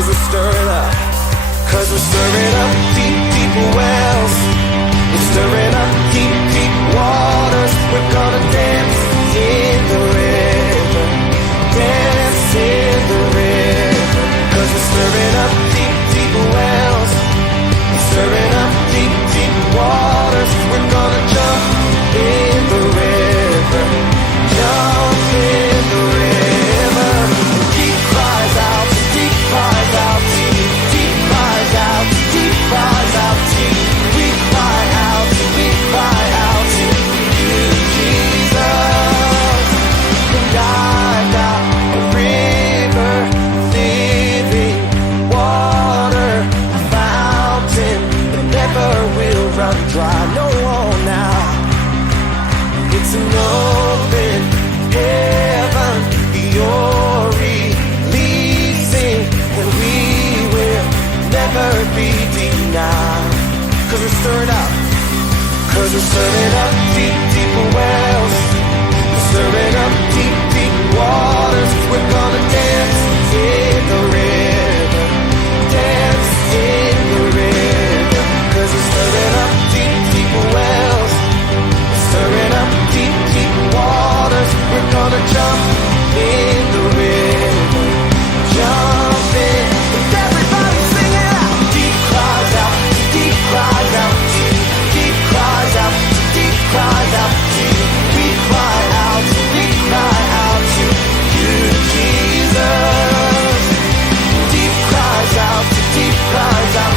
Cause we're stirring up. Cause we're stirring up deep, deep wells. We're stirring up deep, deep waters. We're gonna dance in the river. Dance in the river. Cause we're stirring up deep, deep wells. We're stirring up deep, deep waters. We're gonna jump in the river. Jump in the river. Deep cries out, deep cries out, deep cries out, deep cries out, we cry out to you, Jesus. And I got a river, living water, a fountain that never will run dry. No, now it's an open heaven. You're releasing, and we will never be denied. Cause we're stirring up. Cause we're stirring up deep, deep wells. We're stirring up deep, deep waters. We're gonna dance in the river. Dance in the river. Cause we're stirring up deep, deep wells. We're stirring up deep, deep waters. We're gonna jump in the river. Jump in. With everybody singing out. Deep cries out, deep cries out, deep cries out, deep cries out, we cry out to you, Jesus. Deep cries out, deep cries out,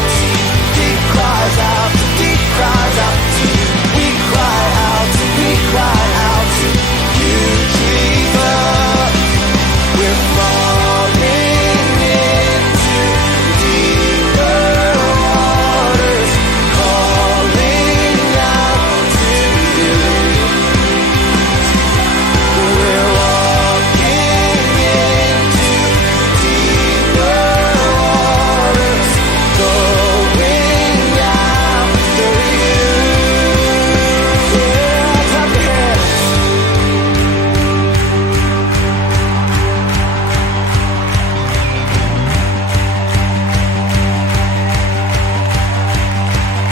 deep cries out, deep cries out, we cry out to you, Jesus. We're falling into deeper waters, calling out to you. We're walking into deeper waters, going after you. Yeah, clap your hands.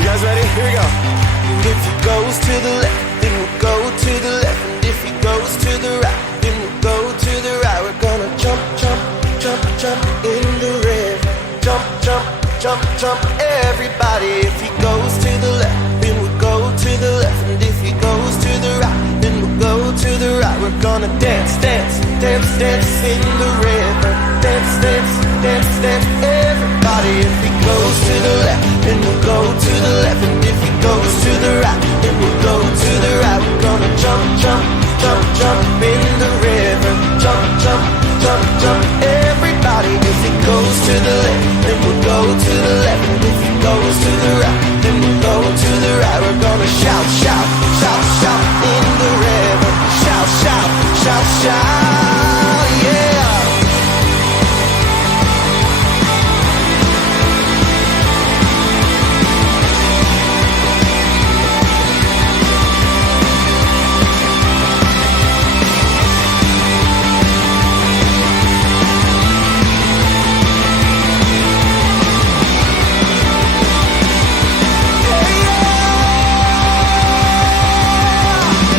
You guys ready? Here we go. And if he goes to the left, then we'll go to the left. And if he goes to the right, then we'll go to the right. We're gonna jump, jump, jump, jump in the river. Jump, jump, jump, jump, everybody. If he goes to the left, then we'll go to the left. And if he goes to the right, then we'll go to the right. We're gonna dance, dance, dance, dance in the river. Dance, dance, dance, dance, everybody. If he goes to the left, then we'll go to the left. And if he goes to the right, then we'll go to the right. We're gonna jump, jump, jump, jump in the river. Jump, jump, jump, jump, everybody. If he goes to the left, then we'll go to the left. And if he goes to the right, then we'll go to the right. We're gonna shout, shout, shout, shout in the river. Shout, shout, shout, shout, yeah.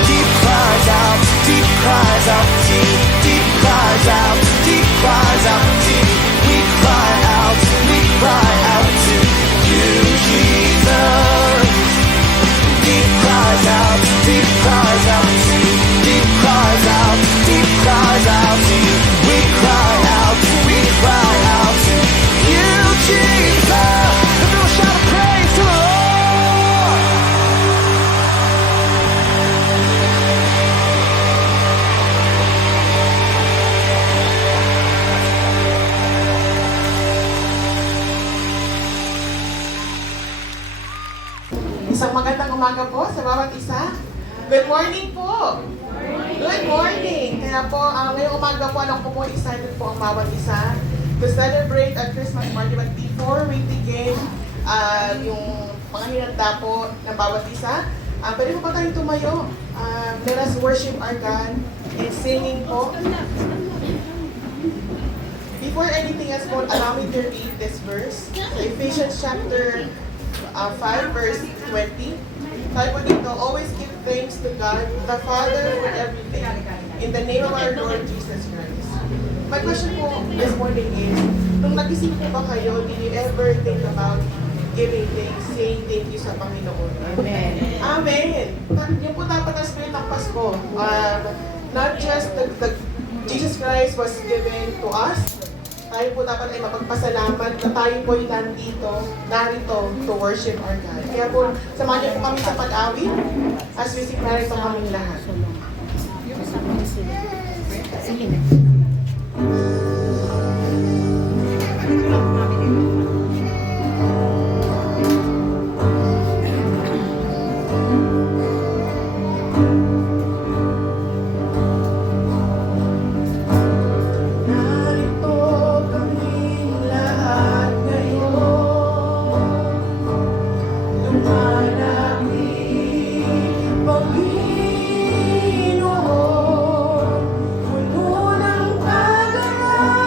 Deep cries out, deep cries out, deep cries out, deep cries out, we cry out to you, Jesus. Deep cries out, deep cries out, deep cries out, deep cries out, we cry out to you, Jesus. Let's do a shout of praise to the Lord. Isang magandang umaga po sa bawat isa. Good morning po. Good morning. Kaya po, ngayong umaga po, alam ko po, excited po ang bawat isa to celebrate a Christmas party. But before we begin, yung mga hinanda po ng bawat isa, pwede po ba tayong tumayo? Let us worship our God in singing po. Before anything else po, allow me to read this verse. So Ephesians chapter 5 verse 20. Sabi po dito, always give thanks to God, the Father for everything, in the name of our Lord Jesus Christ. My question po this morning is, nung nagising po ba kayo, did you ever think about giving thanks, saying thank you sa Panginoon? Amen. Amen! Yung po dapat ang spirit ng Pasko. Not just the Jesus Christ was given to us, tayo po dapat ay mapagpasalamat na tayo po ay narito to worship our God. Kaya po, samahan niyo po kami sa pag-awit as we sing narito kaming lahat. Sige na. Narito kaming lahat ngayon, lumalapit Panginoon, puno ng kagalakan.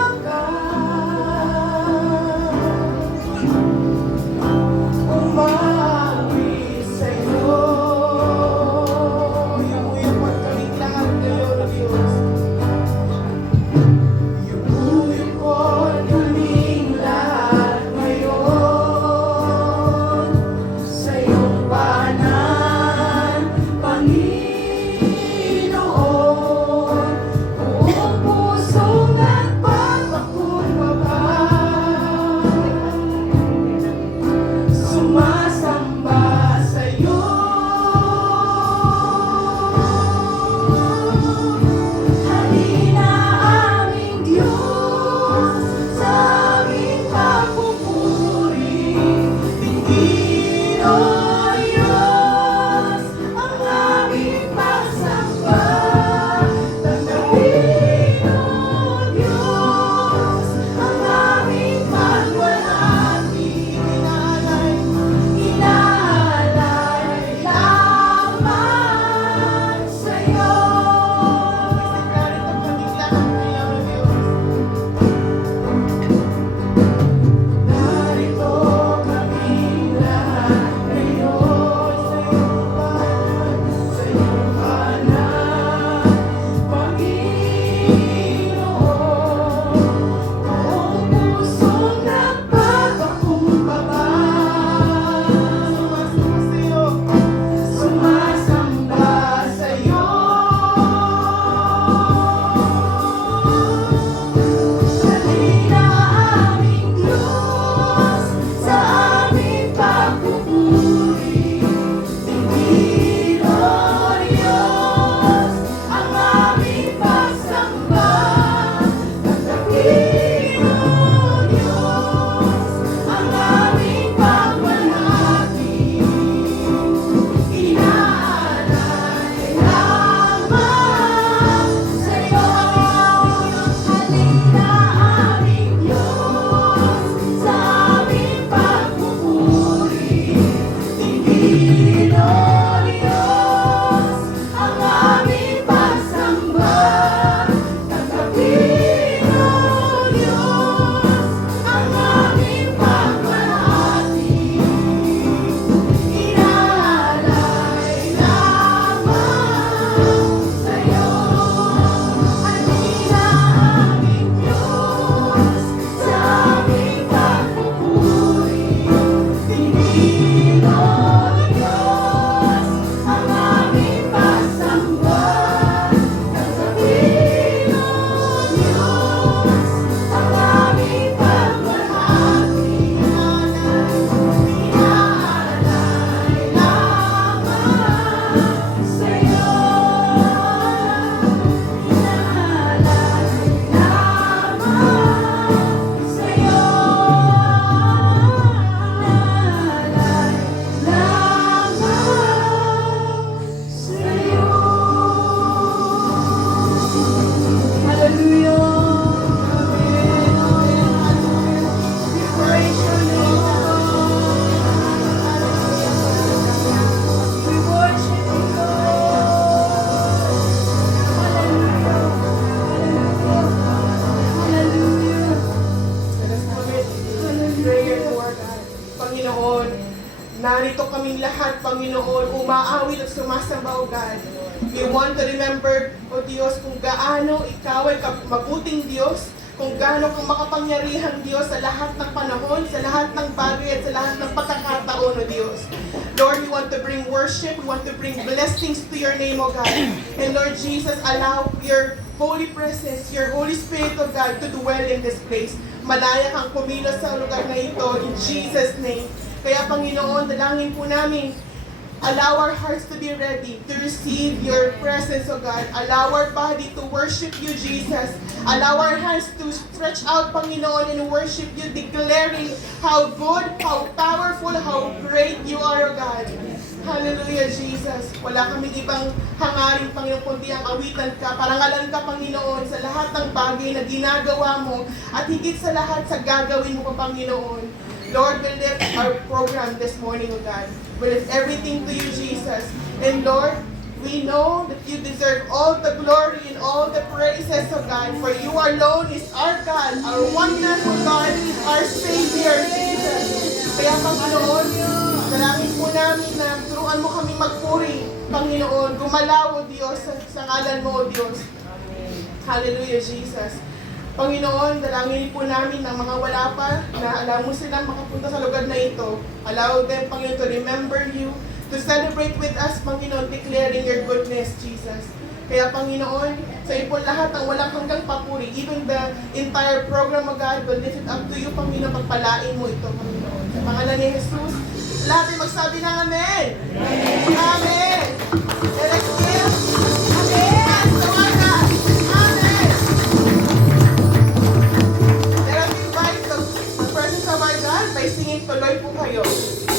kaming lahat, Panginoon, umaawit at sumasamba, O God. We want to remember, O Diyos, kung gaano Ikaw ay mabuting Diyos, kung gaano kang makapangyarihang Diyos sa lahat ng panahon, sa lahat ng bagay at sa lahat ng pagkakataon, O Diyos. Lord, we want to bring worship, we want to bring blessings to your name, O God. And Lord Jesus, allow your Holy Presence, your Holy Spirit, O God, to dwell in this place. Malaya kang kumilos sa lugar na ito, in Jesus' name. Kaya Panginoon, dalangin po namin, allow our hearts to be ready to receive your presence, O God. Allow our body to worship you, Jesus. Allow our hands to stretch out, Panginoon, and worship you, declaring how good, how powerful, how great you are, O God. Hallelujah, Jesus. Wala kaming ibang hangarin, Panginoon, kundi ang awitan ka. Parangalan ka, Panginoon, sa lahat ng bagay na ginagawa mo at higit sa lahat sa gagawin mo pa, Panginoon. Lord, we lift our program this morning, O God. We lift everything to you, Jesus. And Lord, we know that you deserve all the glory and all the praises, O God. For you alone is our God, our wonderful God, our Savior, Jesus. Kaya, Panginoon, dalangin po namin na turuan mo kami magpuri, Panginoon. Gumalaw, O Diyos, sa ngalan mo, O Diyos. Hallelujah, Jesus. Panginoon, dalangin po namin ng mga wala pa na alam mo silang makapunta sa lugar na ito. Allow them, Panginoon, to remember you, to celebrate with us, Panginoon, declaring your goodness, Jesus. Kaya, Panginoon, sa iyo po lahat ng walang hanggang papuri, even the entire program, O God, will lift it up to you, Panginoon, pagpalain mo ito, Panginoon. Sa pangalan ni Jesus, lahat ay magsabi ng Amen. Amen. Amen. Let's give. Amen. Tawaga. Amen. Let us invite the presence of our God by singing Tuloy po kayo. Tuloy po kayo.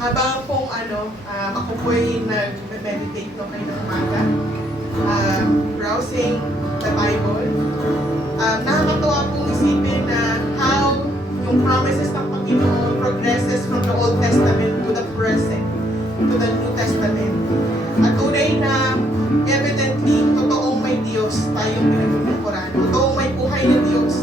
Habang pong ako po'y nag-meditate no kayo ng umaga, browsing the Bible, nakakatuwa pong isipin na how yung promises ng Panginoon progresses from the Old Testament to the present, to the New Testament. At tunay na evidently, totoong may Diyos tayong pinagtutungkuran. Totoong may buhay na Diyos.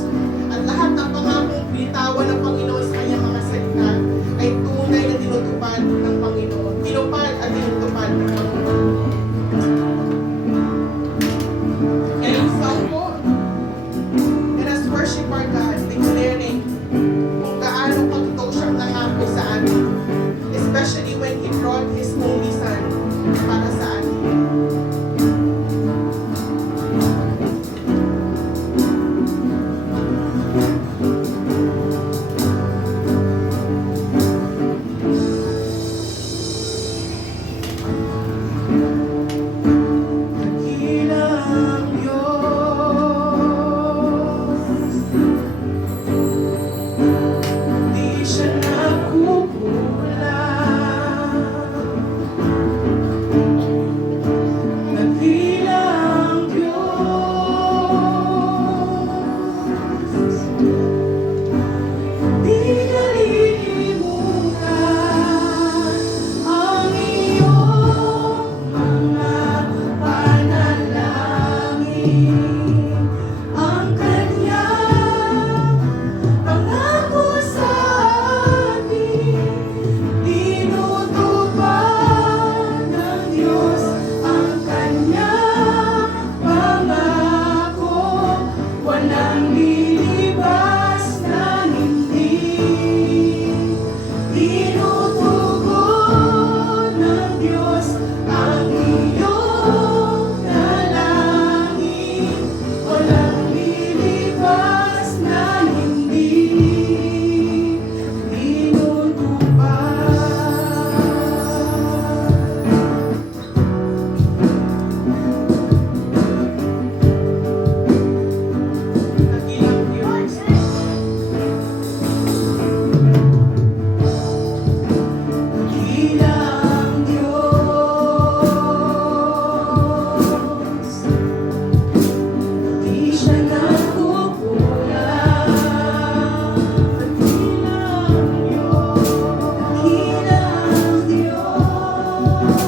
At lahat ng pangakong binitawan ng Panginoon sa kanyang mga salita ay tunay na tinutupad ng Panginoon. Tinupad at tinutupad ng Panginoon. Kaya isang po, let us worship our God, declaring kung gaano katotoo siyang nangako sa atin, especially when He brought His only Son para sa atin. Dakilang Diyos, di siya nagkukulang. Dakilang Diyos, di nalilimutan ang iyong mga panalangin. Ang Kanyang pangako sa atin, tinutupad ng Diyos ang Kanyang pangako. Walang lilibas na hindi. Tinutugon ng Diyos ang iyong dalangin. Walang lilibas na hindi tinutupad. Dakilang Diyos, dakilang Diyos, di siya nagkukulang. Dakilang Diyos, dakilang Diyos,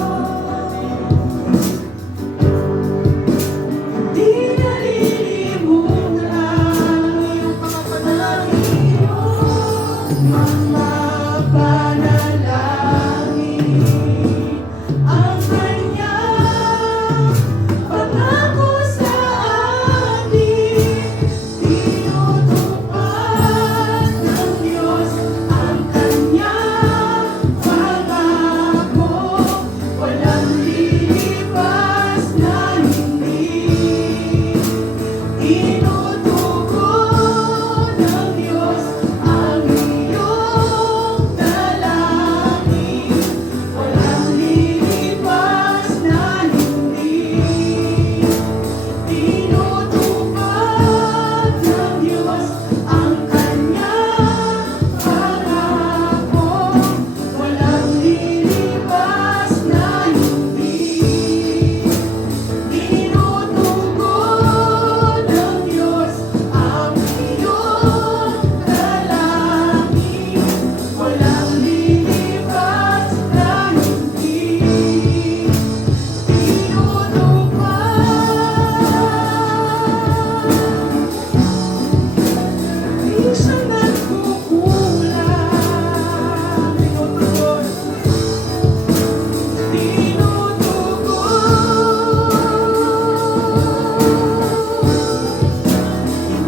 di nalilimutan iyong mga panalangin. Mga panalangin, ang Kanyang pangako sa atin, tinutupad ng Diyos ang Kanyang pangako. Walang lilibas na hindi. Tinutugon ng Diyos ang iyong dalangin. Walang lilibas na hindi. Tinutupad ng Diyos ang Kanyang pangako. Walang lilibas na hindi. Tinutugon ng Diyos ang iyong dalangin. Walang lilibas na hindi. Tinutupad. Di siya nagkukulang. Tinutugon.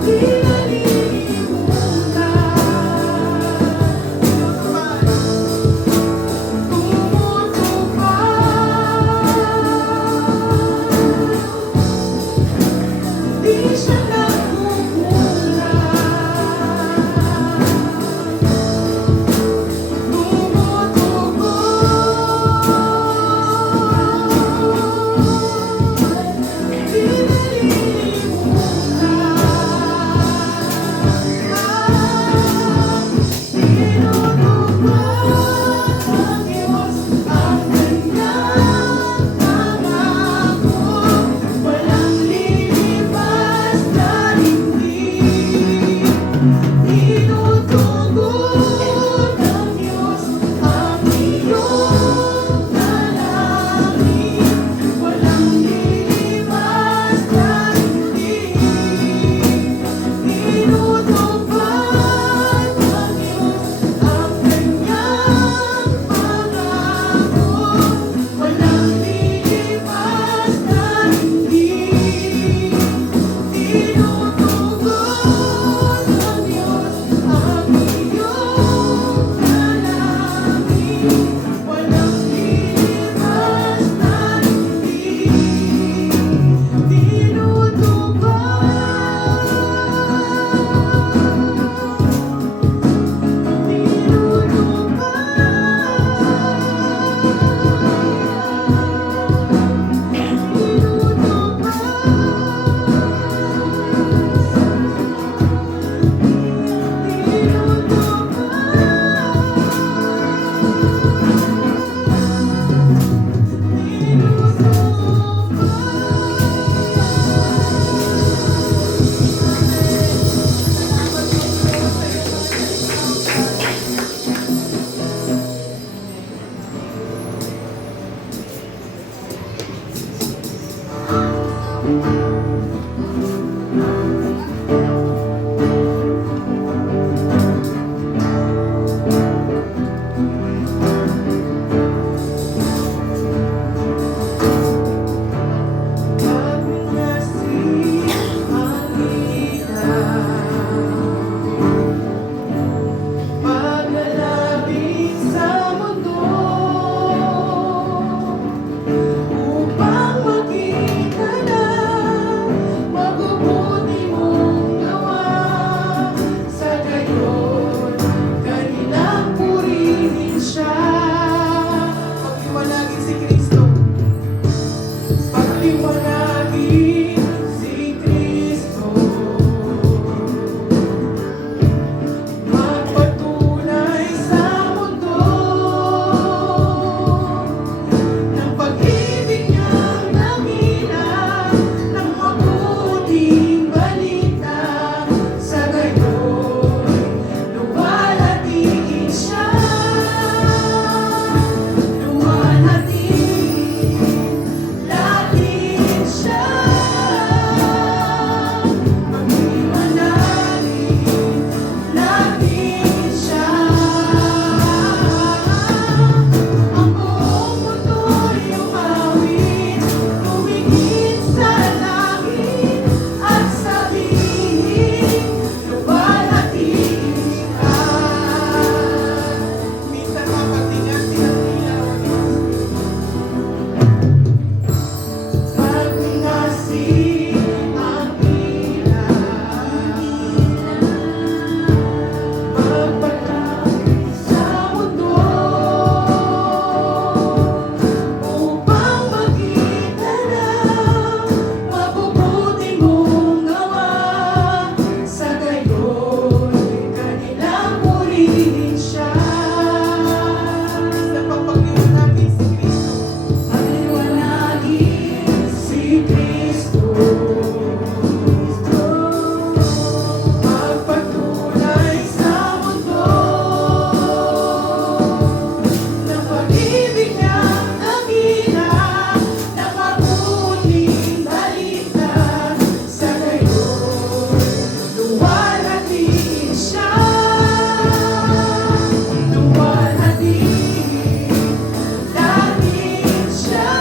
Hindi nalilimutan. Tumutupad. Di siya nagkukulang. Paglalapit sa mundo upang makita na mabubuti mong gawa, sa gayon kanilang purihin siya. Pagliwanagin si Kristo, pagliwanagin si Kristo, magpatunay sa mundo ng pag-ibig niyang dakila, ng mabuting balita, sa gayon luwalhatiin siya, luwalhatiin natin siya, pagliwanagin natin siya. Ang buong mundo'y umawit, tumingin sa langit at sabihin, luwalhatiin ka. Minsan kapag tingasi ang ilaw, pag tingasi ang ilaw, magpatawid sa mundo upang makita na mabubuti mong gawa, sa gayon kanilang purihin siya. Sa pagliwanagin si Kristo, pagliwanagin si Kristo, magpatunay sa mundo ng pag-ibig niyang dakila, ng mabuting balita, sa gayon luwalhatiin siya, luwalhatiin natin siya,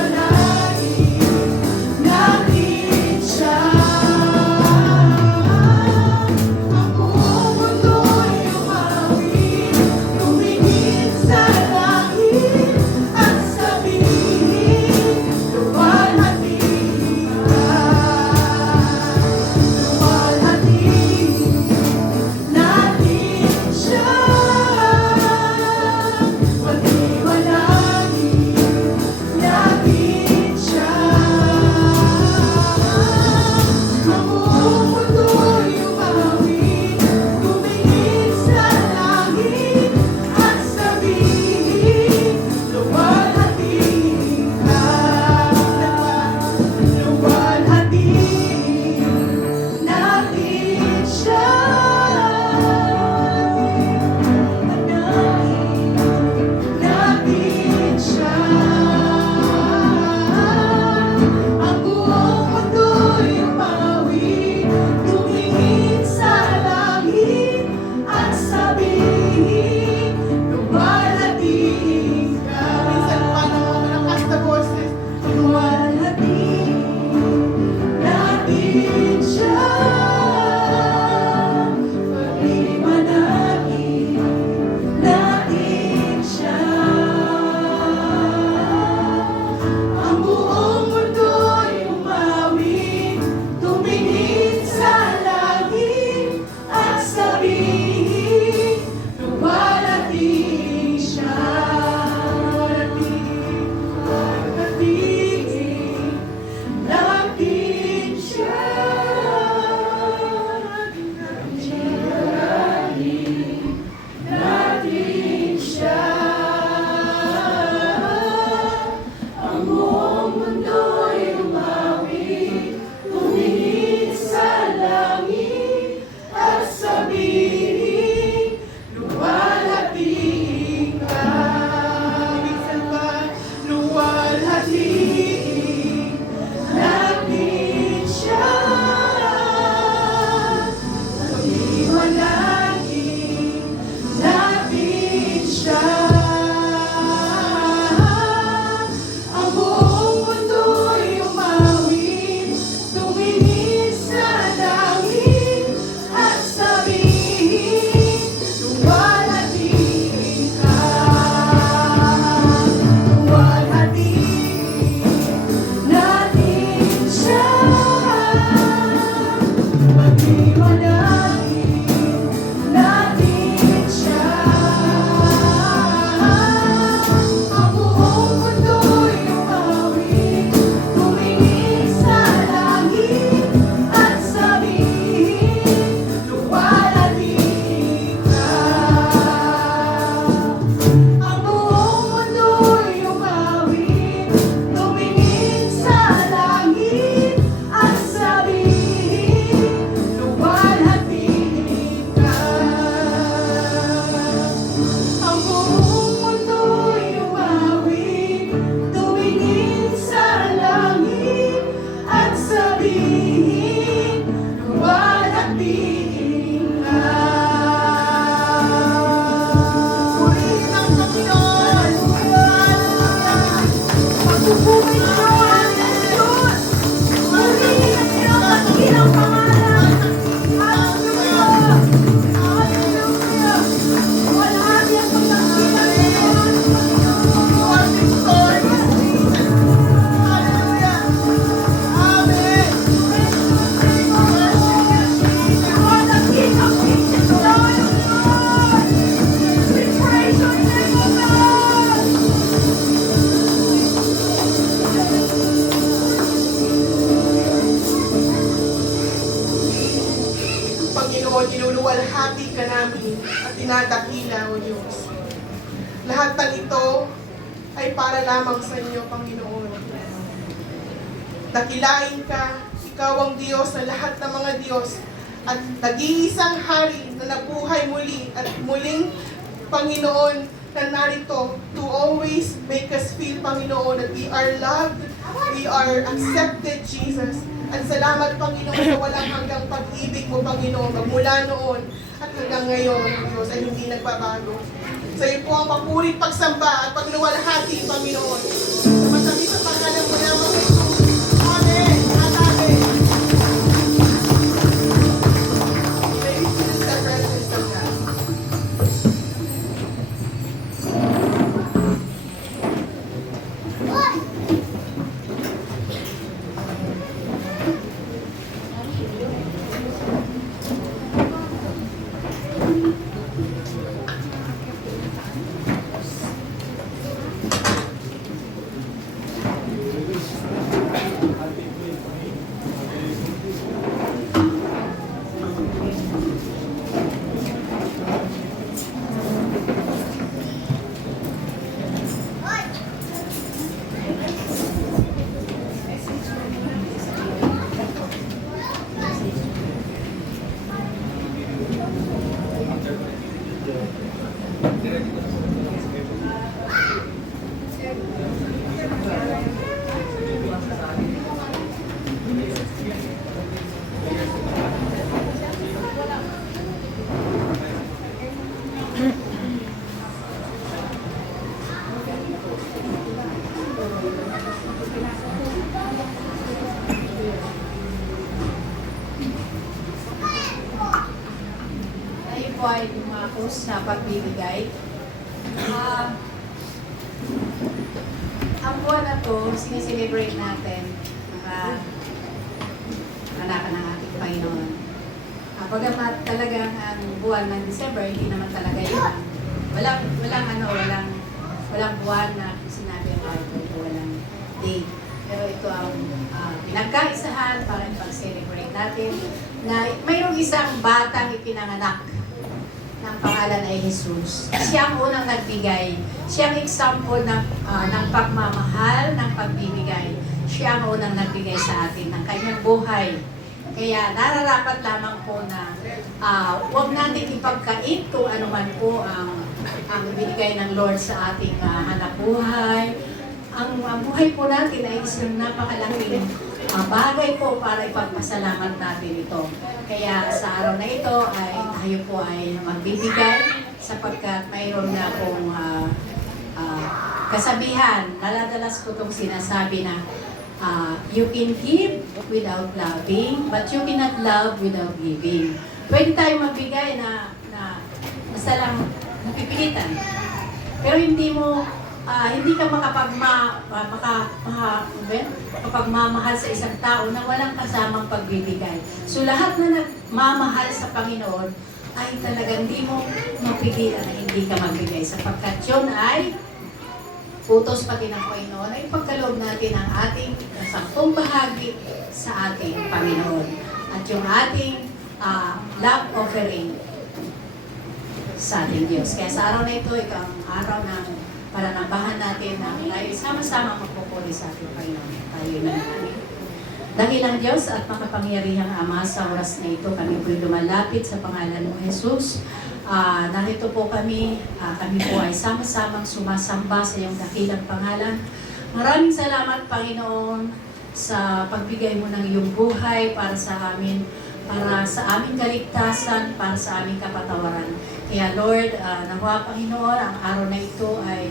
pagliwanagin natin siya. Ang buong mundo'y umawit, tumingin sa langit at sabihin, luwalhatiin ka, luwalhatiin natin siya, pagliwanagin natin siya. Ang buong mundo'y umawit, tumingin sa langit at sabihin, luwalhatiin ka, luwalhatiin natin siya, panahin natin siya. Ang buong mundo'y umawit, tumingin sa langit at sabihin, luwalhatiin ka. Minsan pa nang malakas na boses, luwalhatiin natin siya, pagliwanagin natin siya. Ang buong mundo'y umawit, tumingin sa langit at sabihin, luwalhatiin siya, luwalhatiin natin siya. Panginoon, niluluwalhati ka namin at dinadakila, O Diyos. Lahat ng ito ay para lamang sa inyo, Panginoon. Dakilain ka, ikaw ang Diyos na lahat ng mga Diyos, at nag-iisang hari na nabuhay muli at muling, Panginoon, na narito to always make us feel, Panginoon, that we are loved, we are accepted, Jesus. At salamat, Panginoon, sa walang hanggang pag-ibig mo, Panginoon, magmula noon at hanggang ngayon, Diyos, ay hindi nagbabago. Sa iyo po ang papurit, pagsamba at pagluwalhati, Panginoon. Namatami sa pangalan mo naman, Jesus. Amen. Amen. May we feel the presence of God. Po ay dumakos sa pagbibigay. Ang buwan na to, sineselebrate natin para kanakan ng ating Panginoon. Bagamat talagang ang buwan ng December, hindi naman talaga yun. Walang buwan na sinabi ang Bible, walang date. Pero ito ang pinagkaisahan para ipag-celebrate natin na mayroong isang batang ipinanganak ng pangalan ay Jesus. Siya ang unang nagbigay. Siya ang example ng pagmamahal, ng pagbibigay. Siya ang unang nagbigay sa atin ng kanyang buhay. Kaya nararapat lamang po na huwag natin ipagkait kung ano man po ang binigay ng Lord sa ating hanap buhay. Ang buhay po natin ay isang napakalaking bagay po para ipagpasalamat natin ito. Kaya sa araw na ito ay tayo po ay magbibigay sapagkat mayroon na pong kasabihan. Daladalas ko itong sinasabi na you can give without loving, but you cannot love without giving. Pwede tayo magbigay na basta lang napipilitan. Pero hindi ka makapagmamahal sa isang tao na walang kasamang pagbibigay. So lahat na nagmamahal sa Panginoon ay talagang hindi mo mapigilan na hindi ka magbigay sapagkat yun ay utos pati ng Panginoon ay pagkaloob natin ang ating sampung bahagi sa ating Panginoon. At yung ating love offering sa ating Diyos. Kaya sa araw na ito, ito ang araw ng pananambahan natin na tayo sama-sama magpupuri sa ating Panginoon. Tayo na natin. Dahil ang Diyos at makapangyarihang Ama, sa oras na ito, kami po'y lumalapit sa pangalan mo, Jesus. Narito po kami po ay sama-samang sumasamba sa iyong dakilang pangalan. Maraming salamat, Panginoon, sa pagbigay mo ng iyong buhay para sa amin, para sa aming kaligtasan, para sa aming kapatawaran. Kaya Lord, nawa Panginoon, ang araw na ito ay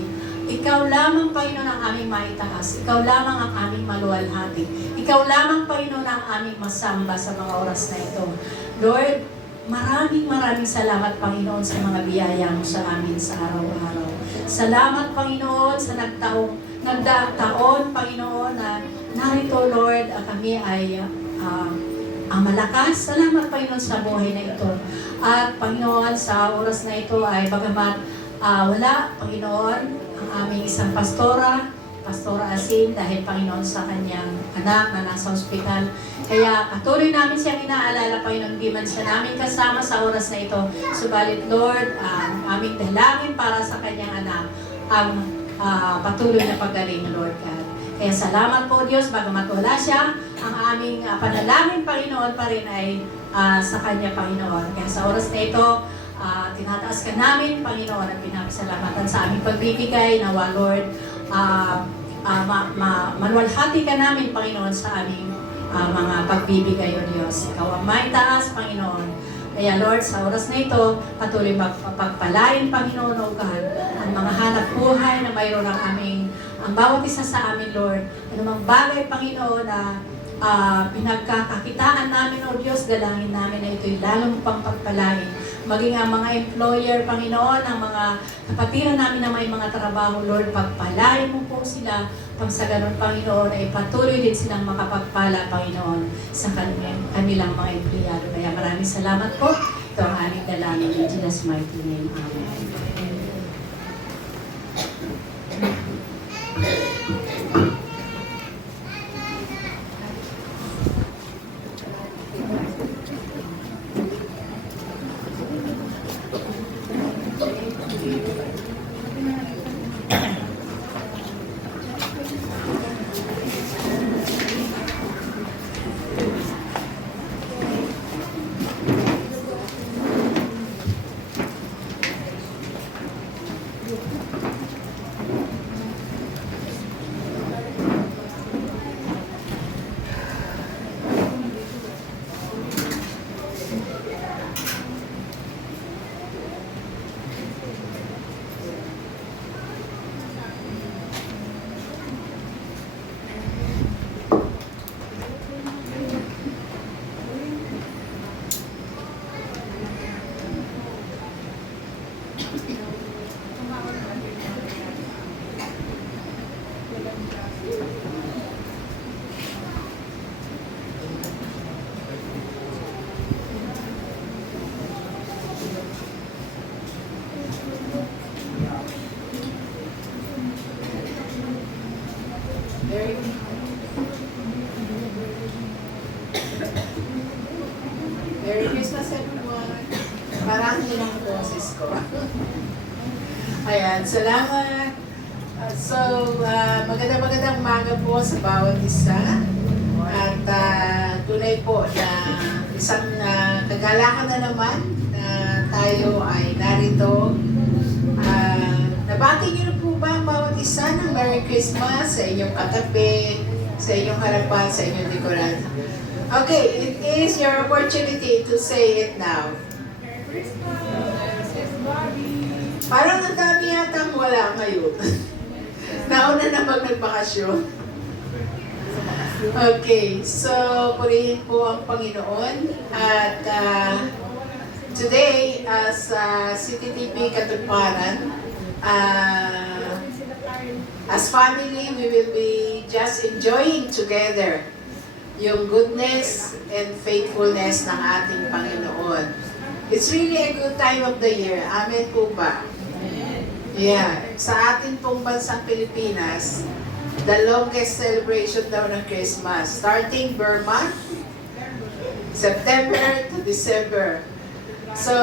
Ikaw lamang, Panginoon, ang aming maitaas. Ikaw lamang ang aming maluwalhati. Ikaw lamang, Panginoon, ang aming masamba sa mga oras na ito. Lord, maraming salamat, Panginoon, sa mga biyaya mo sa amin sa araw-araw. Salamat, Panginoon, sa nagdaang taon, Panginoon, na narito, Lord, kami ay malakas. Salamat, Panginoon, sa buhay na ito. At, Panginoon, sa oras na ito ay bagamat wala, Panginoon, ang aming isang Pastora Asin, dahil, Panginoon, sa kanyang anak na nasa ospital. Kaya patuloy namin siyang inaalala, Panginoon, di man siya namin kasama sa oras na ito. Subalit, Lord, ang aming dalangin para sa kanyang anak, ang patuloy na paggaling, Lord God. Kaya salamat po, Diyos, bagamat wala siya, ang aming panalangin, Panginoon, pa rin ay sa Kanya, Panginoon. Kaya sa oras na ito, tinataas ka namin, Panginoon, at pinapasalamatan sa aming pagbibigay. Nawa, Lord, maluwalhati ka namin, Panginoon, sa aming mga pagbibigay, O Diyos. Ikaw ang may taas, Panginoon. Kaya Lord, sa oras na ito, patuloy magpagpalain, Panginoon, O God, ang mga hanap buhay na mayroon ang bawat isa sa amin, Lord. Anumang bagay, Panginoon, na pinagkakakitaan namin, O Diyos, dalangin namin na ito'y lalong pang pagpalain. Maging ang mga employer, Panginoon, ang mga kapatiran namin na may mga trabaho, Lord, pagpalain mo po sila. Pang sa ganun, Panginoon, ay patuloy din silang makapagpala, Panginoon, sa kanilang mga empleyado. Kaya maraming salamat po. Ito ang aming dalangin in Jesus' mighty name. Amen. Merry Christmas, everyone. Parang yun ang boses ko. Ayan, salamat. Magandang umaga po sa bawat isa. At tunay po na isang kagalakan na naman na tayo ay narito. Nabati niyo na po ba ang bawat isa ng Merry Christmas sa inyong katabi, sa inyong harapan, sa inyong likuran? Okay, it is your opportunity to say it now. Merry Christmas, Bobby! Parang ang dami yata wala ngayon. Nauna na magbakasyon. Okay, so purihin po ang Panginoon. At today, as CTTP Katuparan, as family, we will be just enjoying together yung goodness and faithfulness ng ating Panginoon. It's really a good time of the year. Amen po ba? Yeah. Sa ating pong bansang Pilipinas, the longest celebration daw ng Christmas. Starting Burma, September to December. So,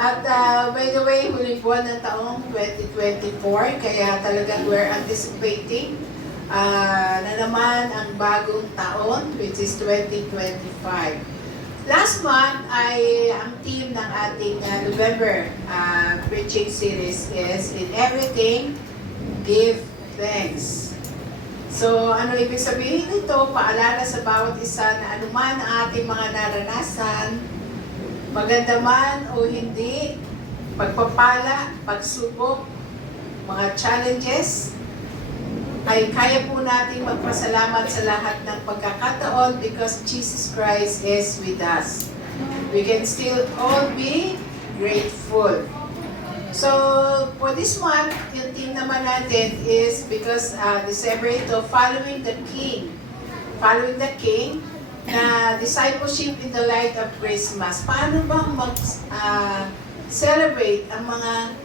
at by the way, huling buwan ng taong 2024, kaya talagang we're anticipating na naman ang bagong taon, which is 2025. Last month ay ang theme ng ating November preaching series is In Everything, Give Thanks. So, ano ibig sabihin nito? Paalala sa bawat isa na anuman ang ating mga naranasan, maganda man o hindi, pagpapala, pagsubok, mga challenges, ay kaya po natin magpasalamat sa lahat ng pagkakataon because Jesus Christ is with us. We can still all be grateful. So, for this month, yung theme naman natin is because December ito, following the King. Following the King, na discipleship in the light of Christmas. Paano bang mag-celebrate ang mga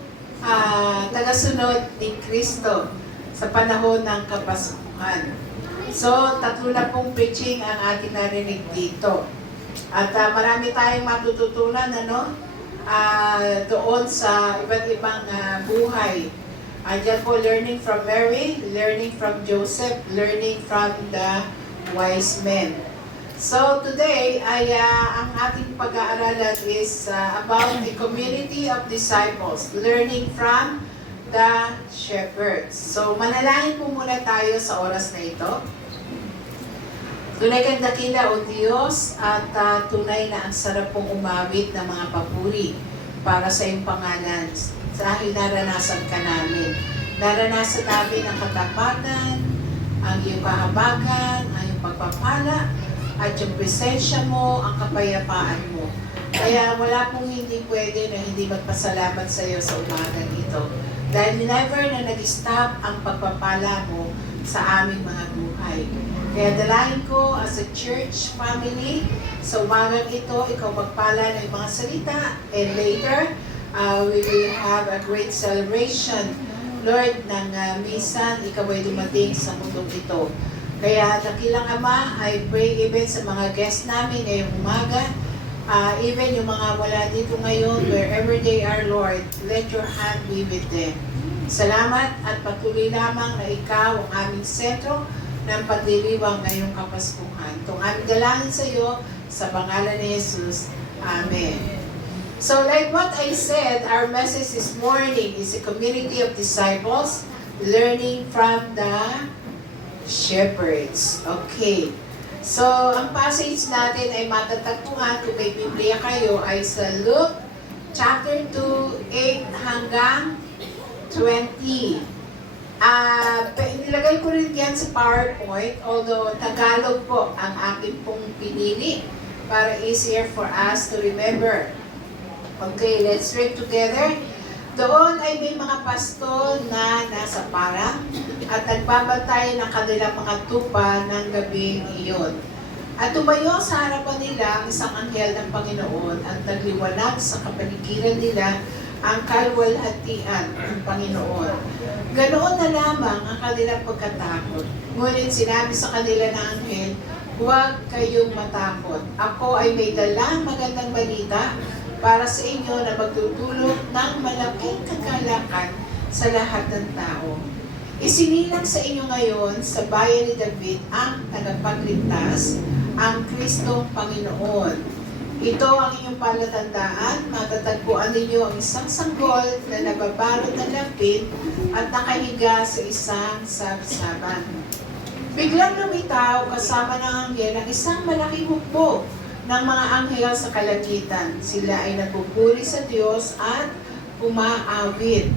tagasunod ni Kristo sa panahon ng Kapaskuhan? So, 3 na pong preaching ang ating narinig dito. At marami tayong matututunan doon sa iba't ibang buhay. Diyan po, learning from Mary, learning from Joseph, learning from the wise men. So today, ang ating pag-aaralan is about the community of disciples, learning from the shepherds. So manalangin po muna tayo sa oras na ito. Tunay kang dakila, O Diyos, at tunay na ang sarap pong umawit ng mga papuri para sa iyong pangalan. Dahil naranasan ka namin. Naranasan namin ang katapatan, ang iyong kahabagan, ang iyong pagpapala, at yung presensya mo, ang kapayapaan mo. Kaya wala pong hindi pwede na hindi magpasalamat sa iyo sa umagang ito. Dahil never na nag-stop ang pagpapala mo sa aming mga buhay. Kaya dalangin ko as a church family, sa umagang ito, ikaw magpala ng mga salita, and later, we will have a great celebration, Lord, ng misan, ikaw ay dumating sa mundong ito. Kaya dakilang Ama, I pray even sa mga guests namin ngayong umaga, even yung mga wala dito ngayon, wherever they are, Lord, let your hand be with them. Salamat at patuloy lamang na ikaw ang aming sentro ng pagdiriwang ngayong Kapaskuhan. Itong aming dalangin sa iyo, sa pangalan ni Jesus. Amen. So like what I said, our message this morning is a community of disciples learning from the shepherds. Okay. So, ang passage natin ay matatagpuan, kung may Biblia kayo, ay sa Luke chapter 2, 8 hanggang 20. Nilagay ko rin yan sa PowerPoint, although Tagalog po ang aking pong pinili para easier for us to remember. Okay, let's read together. Doon ay may mga pastol na nasa parang at nagbabantay ng kanilang mga tupa ng gabing iyon. At tumayo sa harapan nila ang isang anghel ng Panginoon at nagliwanag sa kapaligiran nila ang kalwalhatian ng Panginoon. Ganoon na lamang ang kanilang pagkatakot. Ngunit sinabi sa kanila ng anghel, huwag kayong matakot. Ako ay may dalang magandang balita para sa inyo na magtutulog ng malaking kagalakan sa lahat ng tao. Isinilang sa inyo ngayon sa bayan ni David ang tagapagligtas, ang Kristong Panginoon. Ito ang inyong palatandaan, matatagpuan ninyo ang isang sanggol na nababalot ng lapin at nakahiga sa isang sabsaban. Biglang lumitaw kasama ng anghel ang isang malaking hukbo ng mga anghel sa kalangitan. Sila ay nagpupuri sa Diyos at umaawit.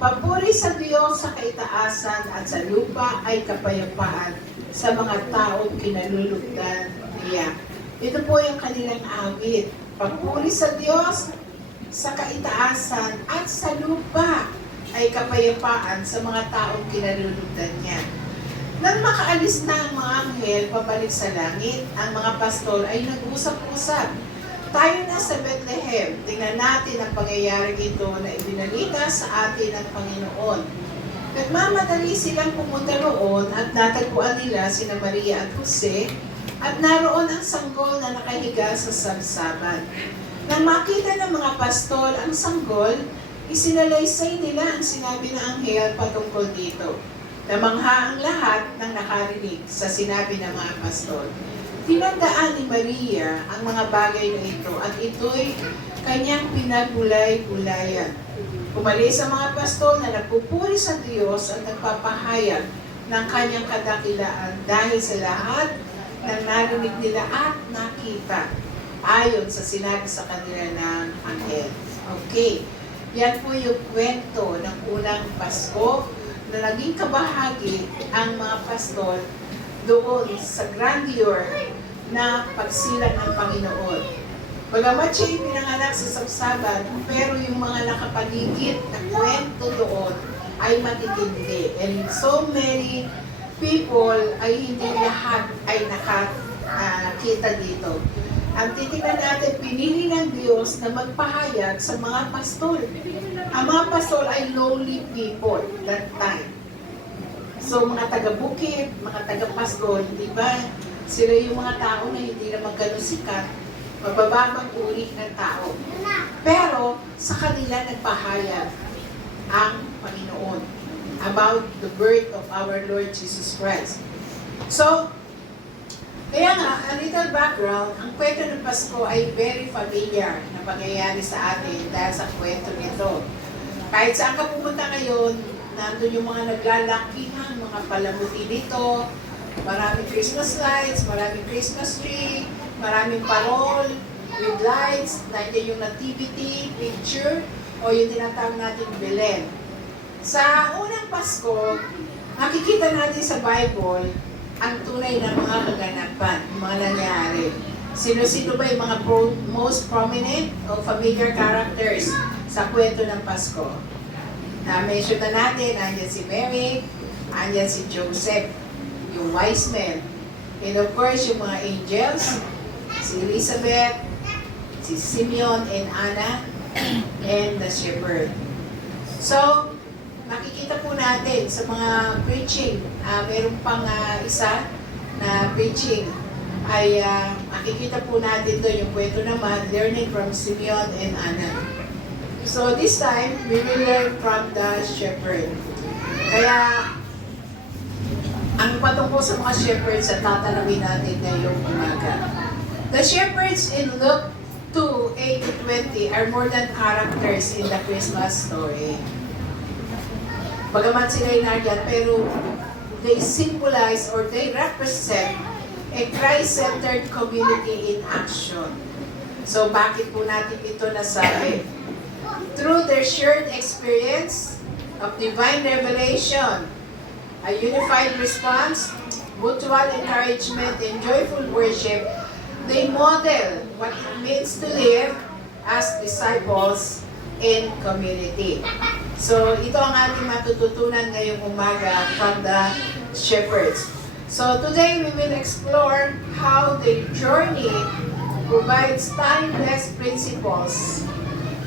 Papuri sa Diyos sa kaitaasan at sa lupa ay kapayapaan sa mga taong kinalulugdan niya. Ito po yung kanilang awit. Papuri sa Diyos sa kaitaasan at sa lupa ay kapayapaan sa mga taong kinalulugdan niya. Nang makaalis na ang mga anghel pabalik sa langit, ang mga pastol ay nag-usap-usap. Tayo na sa Bethlehem, tingnan natin ang pangyayaring ito na ibinalita sa atin ng Panginoon. Nagmamadali silang pumunta roon at natagpuan nila sina Maria at Jose at naroon ang sanggol na nakahiga sa sabsaban. Nang makita ng mga pastol ang sanggol, isinalaysay nila ang sinabi ng anghel patungkol dito. Namangha ang lahat ng nakarinig sa sinabi ng mga pastol. Tinandaan ni Maria ang mga bagay na ito at ito'y kanyang pinagbulay-bulayan. Umalis ang mga pastol na nagpupuri sa Diyos at nagpapahayag ng kanyang kadakilaan dahil sa lahat ng narinig nila at nakita ayon sa sinabi sa kanila ng anghel. Okay, yan po yung kwento ng unang Pasko na naging kabahagi ang mga pastol doon sa grandeur na pagsilang ng Panginoon. Bagamat siya pinanganak sa sabsaban, pero yung mga nakapaligid na kwento doon ay matitindi. And so many people ay hindi lahat ay nakakita dito. Ang titignan natin, pinili ng Diyos na magpahayag sa mga pastol. Ang mga pastol ay lowly people that time. So mga taga-bukid, mga taga-Pasko, di ba? Sila yung mga tao na hindi naman ganun sikat, mabababang uri ng tao. Pero sa kanila nagpahayag ang Panginoon about the birth of our Lord Jesus Christ. So, kaya nga, a little background, ang kwento ng Pasko ay very familiar na pangyayari sa atin dahil sa kwento nito. Kahit saan ka pumunta ngayon, nandun yung mga naglalakihan, mga palamuti dito, maraming Christmas lights, maraming Christmas tree, maraming parol with lights, nandiyan yung nativity, picture, o yung tinatawag natin Belen. Sa unang Pasko, makikita natin sa Bible ang tunay na mga kaganapan, mga nangyari. Sino-sino ba yung mga most prominent o familiar characters sa kwento ng Pasko? Na-mention na natin, andyan si Mary, andyan si Joseph, yung wise men, and of course, yung mga angels, si Elizabeth, si Simeon and Anna, and the shepherd. So, makikita po natin sa mga preaching, meron pang isa na preaching, ay makikita po natin doon yung kwento naman, learning from Simeon and Anna. So this time, we will learn from the shepherd. Kaya, ang patungkol sa mga shepherds at tatanawin natin ngayong umaga. The shepherds in Luke 2:8-20 are more than characters in the Christmas story. Bagamat sila ay nariyan, pero they symbolize or they represent a Christ-centered community in action. So bakit po natin ito nasabi? Through their shared experience of divine revelation, a unified response, mutual encouragement, and joyful worship, they model what it means to live as disciples in community. So, ito ang ating matututunan ngayong umaga from the shepherds. So, today we will explore how their journey provides timeless principles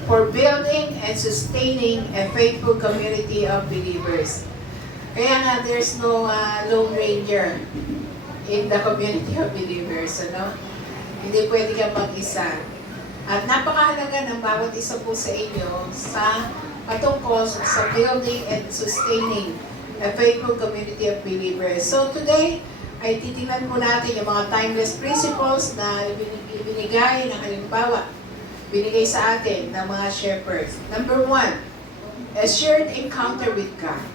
for building and sustaining a faithful community of believers. Kaya nga, there's no lone ranger in the community of believers, ano? Hindi pwede kang mag-isa. At napakahalaga ng bawat isa po sa inyo sa patungkol sa building and sustaining a faithful community of believers. So today, ay titingnan po natin yung mga timeless principles na ibinigay ng halimbawa, binigay sa atin ng mga shepherds. Number 1, a shared encounter with God.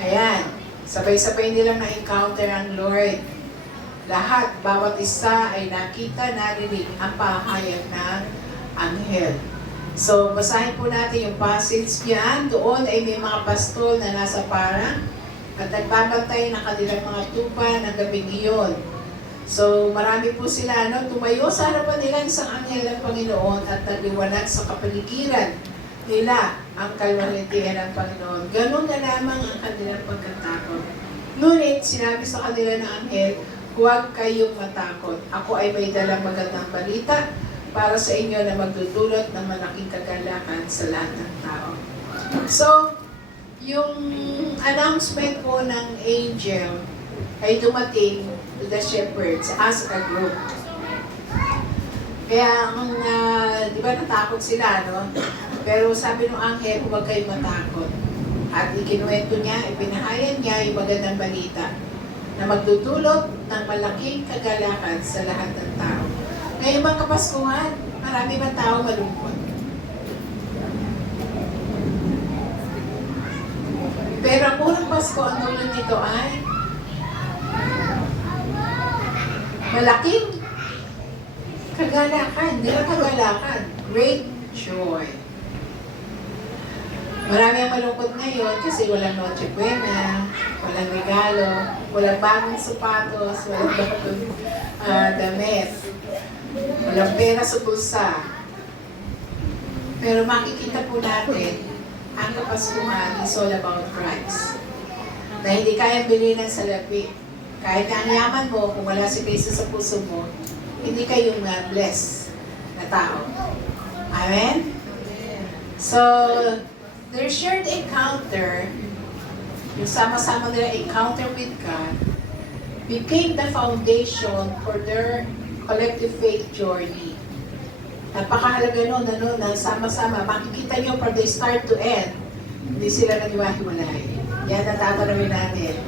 Ayan, sabay-sabay nilang na-encounter ang Lord. Lahat, bawat isa ay nakita, narinig ang pahayag ng anghel. So, basahin po natin yung passage yan. Doon ay may mga pastol na nasa parang at nagbabantay ng kanilang mga tupa ng gabing iyon. So, marami po sila, tumayo sa harapan nila isang anghel ng Panginoon at nagliwanag sa kapaligiran nila ang kalwalhatian ng Panginoon. Ganun na lamang ang kanilang pagkatakot. Ngunit, sinabi sa kanila ng anghel, huwag kayong matakot. Ako ay may dalang magandang balita para sa inyo na magdudulot ng malaking kagalakan sa lahat ng tao. So, yung announcement po ng angel ay dumating to the shepherds as a group. Kaya, di ba natakot sila, no? Pero sabi ng anghel, huwag kayong matakot. At ikinuwento niya, ipinahayag niya yung magandang balita na magdudulot ng malaking kagalakan sa lahat ng tao. Ngayon bang Kapaskuhan, marami bang tao malungkot? Pero ang unang Pasko, ang dulot nito ay malaking kagalakan, hindi lang kagalakan, great joy. Marami ang malungkot ngayon kasi walang Noche Buena, walang regalo, walang bagong sapatos, walang bagong damit, walang pera sa bulsa. Pero makikita po natin, ang Kapaskuhan is all about Christ. Na hindi kayang bilhin ng salapi. Kahit na ang yaman mo, kung wala si Kristo sa puso mo, hindi kayong blessed na tao. Amen? So, their shared encounter yung sama-sama nila encounter with God, became the foundation for their collective faith journey. Napakahalaga nun, na sama-sama. Makikita nyo from the start to end, hindi sila naghiwa-hiwalay. Yan ang tatanungin natin.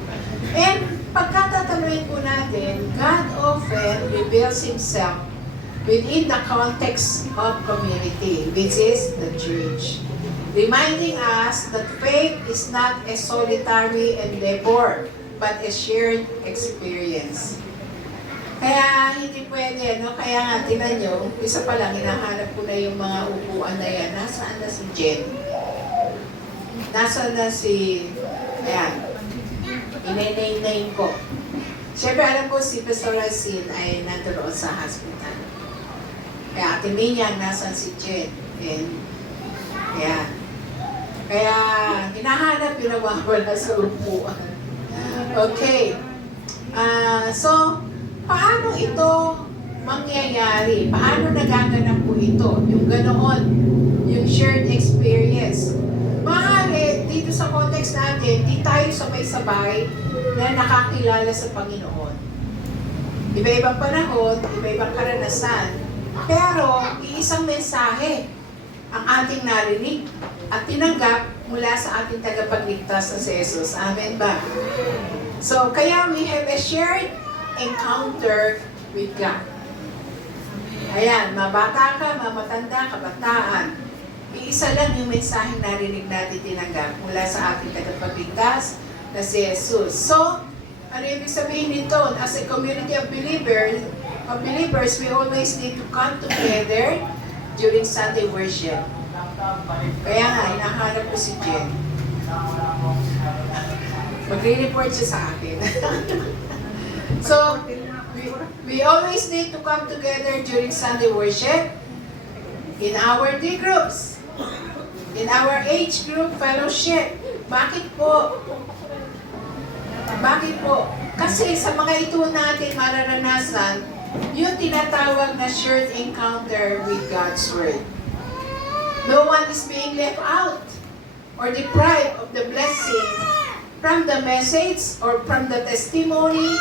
And pagkatatanungin po natin, God often reveals Himself within the context of community, which is the church. Reminding us that faith is not a solitary endeavor, but a shared experience. Kaya hindi pwede, no? Kaya nga, tinan nyo, isa pa lang, hinahanap ko na yung mga upuan na yan. Nasaan na si Jen? Nasaan na si... Ayan. Inay-name ko. Siyempre, alam ko si Pastor Racine ay nandoon sa hospital. Kaya Ate Minyang, nasaan si Jen? And, ayan. Kaya, hinahanap, pinawawala sa upuan. Okay. So, paano ito mangyayari? Paano nagaganap po ito? Yung ganoon, yung shared experience. Maaari, dito sa context natin, di tayo sabay-sabay na nakakilala sa Panginoon. Iba-ibang panahon, iba-ibang karanasan, pero iisang mensahe ang ating narinig at tinanggap mula sa ating tagapagligtas na si Jesus. Amen ba? So, kaya we have a shared encounter with God. Ayan, mabata ka, mamatanda, kabataan. Iisa lang yung mensaheng narinig natin tinanggap mula sa ating tagapagligtas na si Jesus. So, ano ibig sabihin nito? As a community of believers, we always need to come together during Sunday worship. Kaya nga, hinahanap ko si Jen. Magre-report siya sa akin. So, we always need to come together during Sunday worship in our D groups, in our age group fellowship. Bakit po? Bakit po? Kasi sa mga ito natin mararanasan, yung tinatawag na shared encounter with God's Word. No one is being left out or deprived of the blessing from the message or from the testimony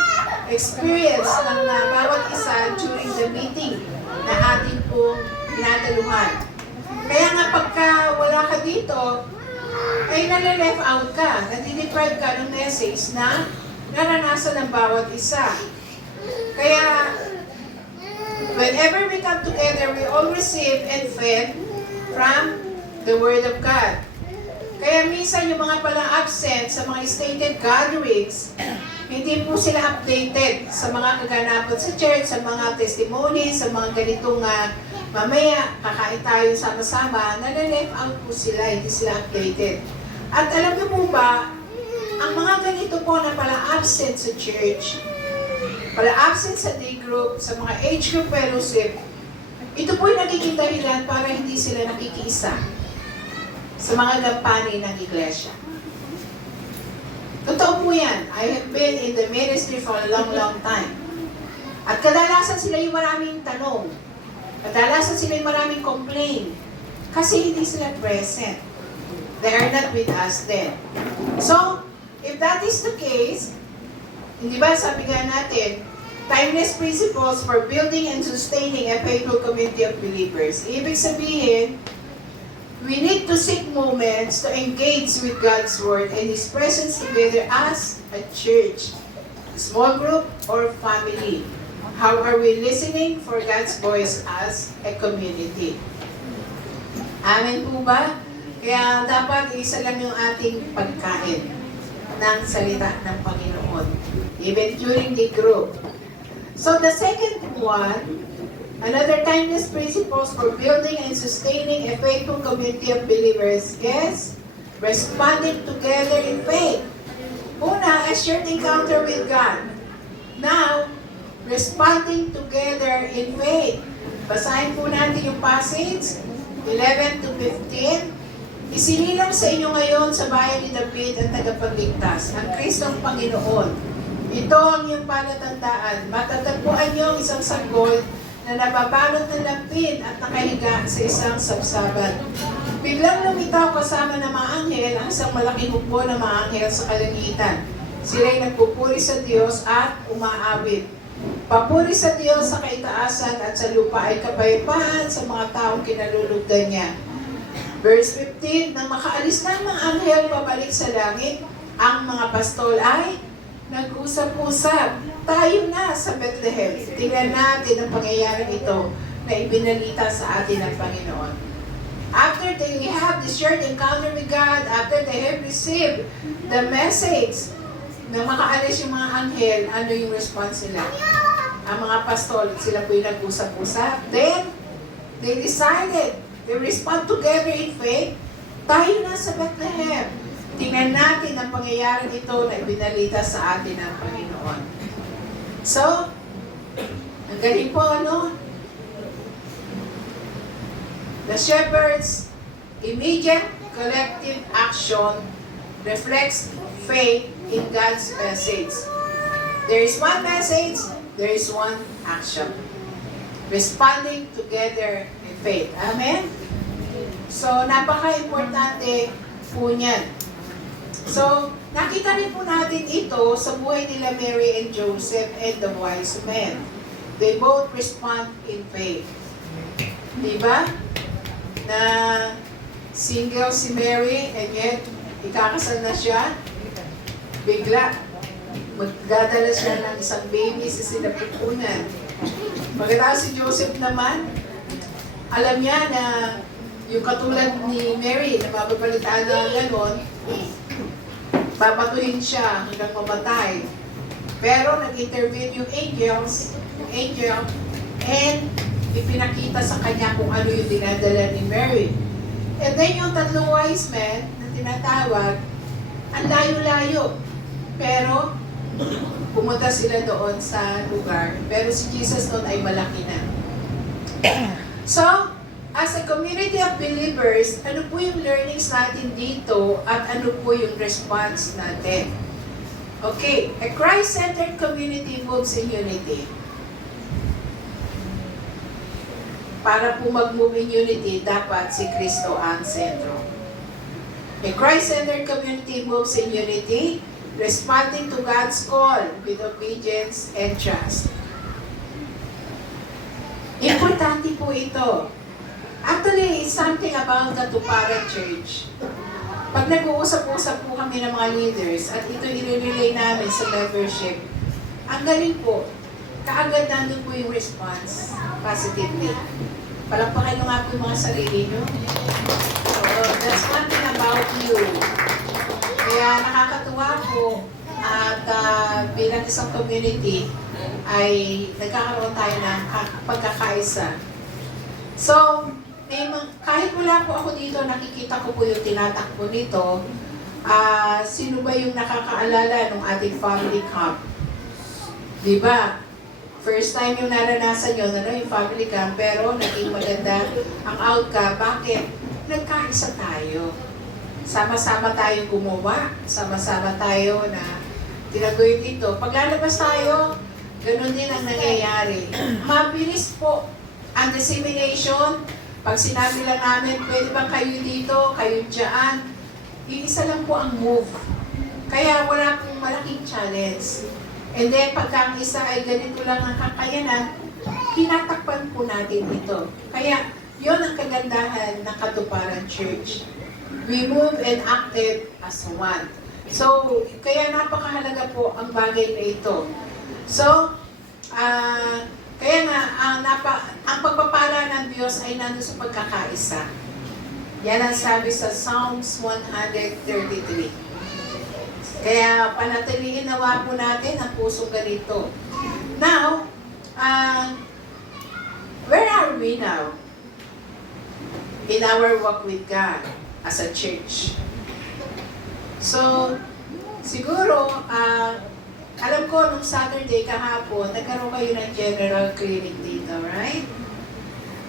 experience ng bawat isa during the meeting na ating pong pinadaluhan. Kaya nga pagka wala ka dito, ay nalileft out ka, nadideprive ka ng message na naranasan ng bawat isa. Kaya, whenever we come together, we all receive and fed from the Word of God. Kaya minsan yung mga palang absent sa mga stated gatherings, hindi po sila updated sa mga kaganapan sa church, sa mga testimonies, sa mga ganitong mamaya kakain tayo sama-sama, nalileft out po sila, hindi sila updated. At alam niyo po ba, ang mga ganito po na pala absent sa church, pala absent sa day group, sa mga age group fellowship, ito po yung nagiging dahilan para hindi sila nakikiisa sa mga gampanin ng iglesia. Totoo po yan. I have been in the ministry for a long, long time. At kadalasan sila yung maraming tanong. Kadalasan sila yung maraming complain. Kasi hindi sila present. They are not with us then. So, if that is the case, hindi ba sabi nga natin, timeless principles for building and sustaining a faithful community of believers. Ibig sabihin, we need to seek moments to engage with God's Word and His presence together as a church, small group, or family. How are we listening for God's voice as a community? Amen po ba? Kaya dapat isa lang yung ating pagkain ng salita ng Panginoon, even during the group. So the second one, another timeless principles for building and sustaining a faithful community of believers is responding together in faith. Una, a shared encounter with God. Now, responding together in faith. Basahin po natin yung passage, 11 to 15. Isinilang sa inyo ngayon sa bayan ni David ang tagapagligtas, ang Kristong Panginoon. Ito ang iyong palatandaan. Matatagpuan niyo ang isang sanggol na na nababalot ng lampin at nakahiga sa isang sabsaban. Biglang lumitaw kasama ng mga anghel ang isang malaking hukbo ng mga anghel sa kalangitan. Sila'y nagpupuri sa Diyos at umaawit. Papuri sa Diyos sa kaitaasan at sa lupa ay kapayapaan sa mga taong kinalulugdan niya. Verse 15, nang makaalis na ang mga anghel pabalik sa langit, ang mga pastol ay nag-usap-usap. Tayo na sa Bethlehem. Tingnan natin ang pangyayaring ito na ibinalita sa atin ng Panginoon. After they have this shared encounter with God, after they have received the message na makaalis yung mga anghel, ano yung response nila? Ang mga pastol, sila po yung nag-usap-usap. Then, they decided, they respond together in faith, tayo na sa Bethlehem. Tingnan natin ang pangyayaring ito na ibinalita sa atin ng Panginoon. So, ang galing po, ano? The shepherds' immediate collective action reflects faith in God's message. There is one message, there is one action. Responding together in faith. Amen? So, napaka-importante po niyan. So, nakita rin po natin ito sa buhay nila Mary and Joseph and the wise men. They both respond in faith. Diba? Na single si Mary and yet ikakasal na siya. Bigla, magdadala siya ng isang baby sa sinapupunan. Pagkatapos si Joseph naman, alam niya na yung katulad ni Mary na mababalitaan na gano'n, babatuhin siya hanggang mamatay. Pero nag-intervene yung angel, and ipinakita sa kanya kung ano yung dinadala ni Mary. And then yung tatlong wise men na tinatawag, ang layo-layo. Pero, pumunta sila doon sa lugar. Pero si Jesus doon ay malaki na. So, as a community of believers, ano po yung learnings natin dito at ano po yung response natin? Okay, a Christ-centered community moves in unity. Para po mag-move in unity, dapat si Kristo ang sentro. A Christ-centered community moves in unity, responding to God's call with obedience and trust. Importante po ito. Actually, it's something about Katuparan Church. Pag nag-uusap-usap po kami ng mga leaders at ito i-relay namin sa membership, ang galing po, kaagad nandun po yung response positively. Palakpakan nyo nga po yung mga sarili nyo. So, that's one thing about you. Kaya nakakatuwa po at bilang isang community ay nagkakaroon tayo ng pagkakaisa. So, kahit wala po ako dito, nakikita ko po yung tinatakbo nito. Sino ba yung nakakaalala ng ating family camp? Diba? First time yung naranasan yun, yung family camp, pero naging maganda ang outcome. Bakit? Nagkaisa tayo. Sama-sama tayong gumawa, sama-sama tayo na tinaguyod ito. Pag lalabas tayo, ganun din ang nangyayari. Mabilis po ang dissemination. Pag sinabi lang namin, pwede bang kayo dito, kayo dyan, yung isa lang po ang move. Kaya wala pong malaking challenge. And then, pagka ang isa ay ganito lang ang kakayanan, tinatakpan po natin ito. Kaya, yon ang kagandahan ng Katuparan Church. We move and acted as one. So, kaya napakahalaga po ang bagay na ito. So, kaya nga, ang pagpapala ng Diyos ay nandun sa pagkakaisa. Yan ang sabi sa Psalms 133. Kaya panatilihin nawa po natin ang pusong ganito. Now, where are we now? In our walk with God as a church. So, siguro, alam ko nung Saturday kahapon, nagkaroon kayo ng general clinic dito, right?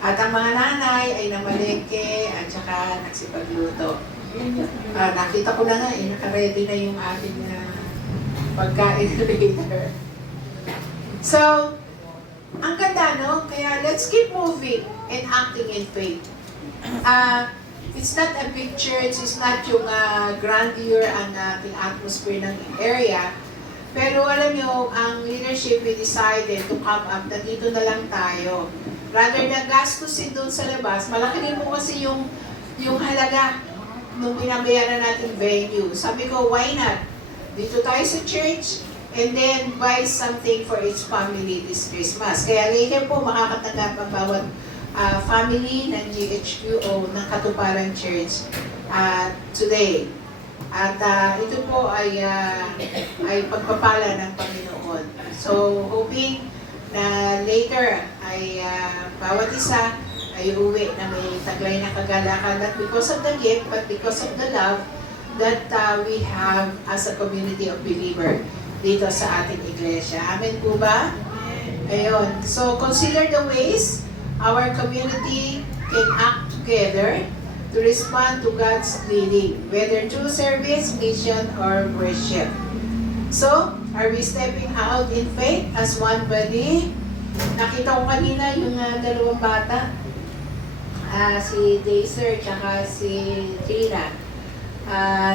At ang mga nanay ay namalengke at saka nagsipagluto. Nakita ko na nga naka-ready na yung ating pagkain later. So, Ang ganda, no? Kaya let's keep moving and acting in faith. It's not a big church, it's not yung grandeur ang ating atmosphere ng area. Pero alam nyo, ang leadership, we decided to come up na dito na lang tayo. Rather na gastusin doon sa labas, malaki din po kasi yung halaga nung binabayaran nating venue. Sabi ko, why not? Dito tayo sa church, and then buy something for each family this Christmas. Kaya later po makakatanggap ang bawat family ng GHQO ng Katuparan Church today. At ito po ay pagpapala ng Panginoon. So, hoping na later ay bawat isa ay uwi na may taglay na kagalakan, not because of the gift, but because of the love that we have as a community of believer dito sa ating iglesia. Amen po ba? Ayun. So, consider the ways our community can act together to respond to God's leading, whether through service, mission, or worship. So, are we stepping out in faith as one body? Nakita ko kanina yung dalawang bata, si Daisy at si Trina,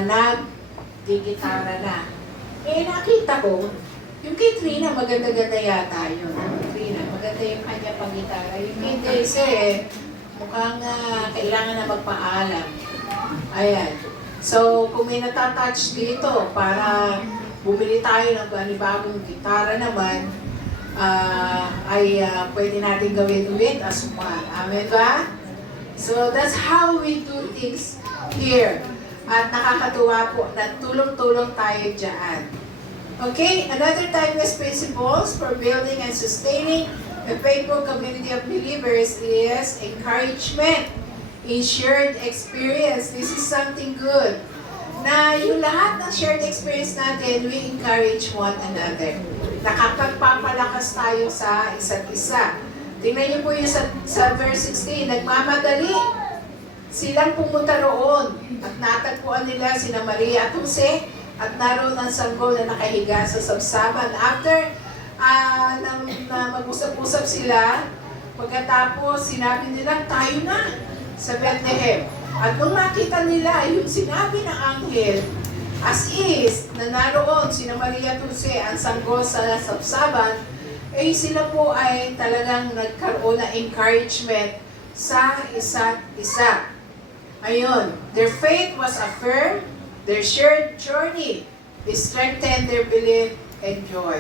nag-gitara na. Nakita ko, yung kay Trina, maganda-ganda yata yun. Trina, maganda yung kanya pang-gitara. Yung kay Daisy, mukhang kailangan na magpaalam. Ayan. So, kung may natatouch dito para bumili tayo ng panibagong gitara naman, pwede natin gawin ulit as one. Amen ba? So, that's how we do things here. At nakakatuwa po na tulong-tulong tayo dyan. Okay, another timeless principles for building and sustaining a faithful community of believers is encouragement in shared experience. This is something good. Na yung lahat ng shared experience natin, we encourage one another. Nakapagpapalakas tayo sa isa't isa. Tingnan niyo po yung sa verse 16, nagmamadali silang pumunta roon at natagpuan nila sina Maria at Jose at naroon ang sanggol na nakahiga sa sabsaban. After na mag-usap-usap sila, pagkatapos sinabi nila, tayo na sa Bethlehem. At nung makita nila yung sinabi ng anghel, as is, na naroon sina Maria at Jose ang sanggol sa sabsaban, sila po ay talagang nagkaroon ng encouragement sa isa't isa. Ayun, their faith was affirmed, their shared journey strengthened their belief and joy.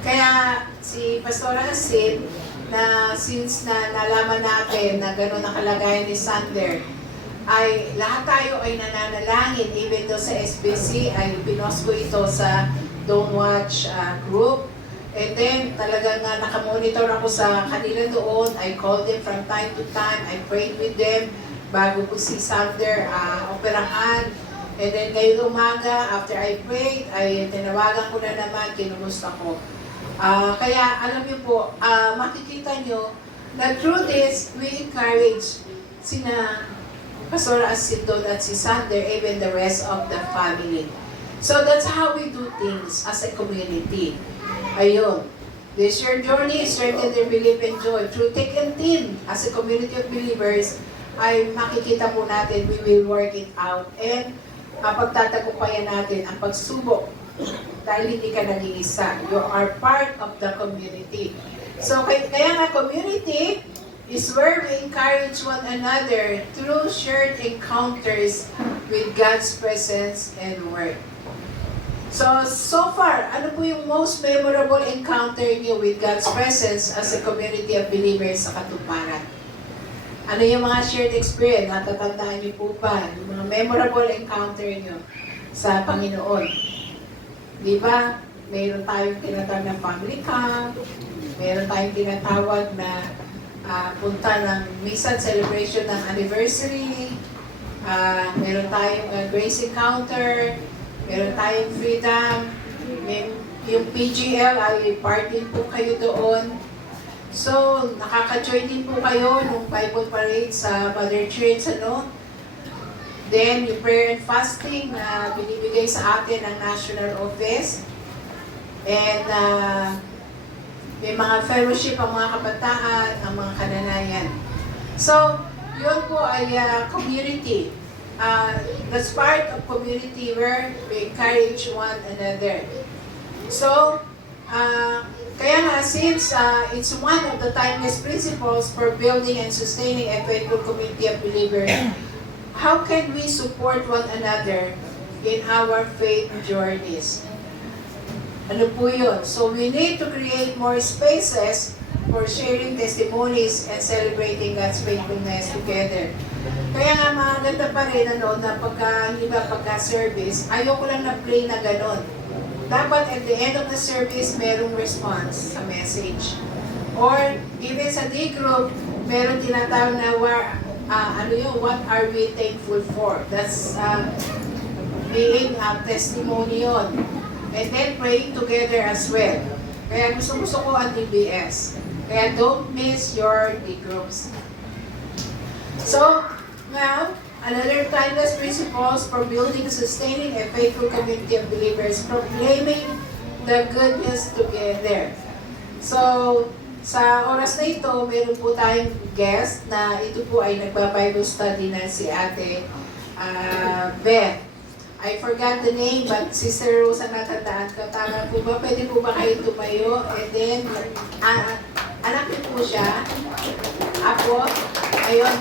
Kaya si Pastor Hasid, na since na nalaman natin na gano'n ang kalagayan ni Sander, ay lahat tayo ay nananalangin, even though sa SBC ay pinost ko ito sa Don't Watch group. And then talagang nakamonitor ako sa kanila doon. I called them from time to time. I prayed with them bago ko si Sander operahan. And then ngayong umaga, after I prayed, ay tinawagan ko na naman, kinumusta ko. Kaya alam niyo po, makikita niyo na through this, we encourage sina Pastor Asidon at si Sander, even the rest of the family. So that's how we do things as a community. Ayun. This your journey, strengthen their belief and joy. Through thick and thin, as a community of believers, ay makikita po natin, we will work it out. And pagtatagumpayan natin ang pagsubok dahil hindi ka nag-iisa. You are part of the community. So, kaya nga community is where we encourage one another through shared encounters with God's presence and work. So far, ano po yung most memorable encounter niyo with God's presence as a community of believers sa Katuparan? Ano yung mga shared experience? Natatandaan niyo po ba? Yung mga memorable encounter niyo sa Panginoon? Di ba? Mayroon tayong tinatawag na family camp, mayroon tayong tinatawag na punta ng minsan celebration ng anniversary, mayroon tayong grace encounter, meron tayong freedom, yung PGL ay party po kayo doon. So, nakaka-join din po kayo nung Bible Parade sa Mother Church, ano? Then, yung prayer and fasting na binibigay sa atin ng National Office. And May mga fellowship ang mga kabataan, ang mga kananayan. So, yun po ay community. That's part of community where we encourage one another. So, kaya nga, since it's one of the timeless principles for building and sustaining a faithful community of believers, how can we support one another in our faith journeys? Ano po yun? So we need to create more spaces for sharing testimonies and celebrating God's faithfulness together. Kaya nga maganda pa rin na pagka-service, ayoko lang na-play na ganon. Dapat at the end of the service, merong response sa message. Or even sa D-group, meron tinatawag na what are we thankful for? That's being a testimony yun. And then praying together as well. Kaya gusto ko ang DBS. Kaya don't miss your D-groups. So, now, another timeless principles for building, sustaining a faithful community of believers, proclaiming the good news together. So, sa oras na ito, meron po tayong guest na ito po ay nagba-Bible study na si Ate Beth. I forgot the name, but Sister Rosa natandaan ko. Tama po ba? Pwede po ba kayo tumayo? And then, anak niyo po siya. Ako. Ayun.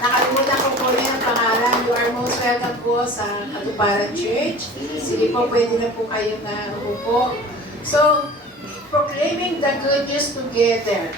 Nakalimutan ko po rin ang pangalan. You are most welcome po sa Katuparan Church. Sige po, pwede na po kayo na umupo. So, proclaiming the good news together.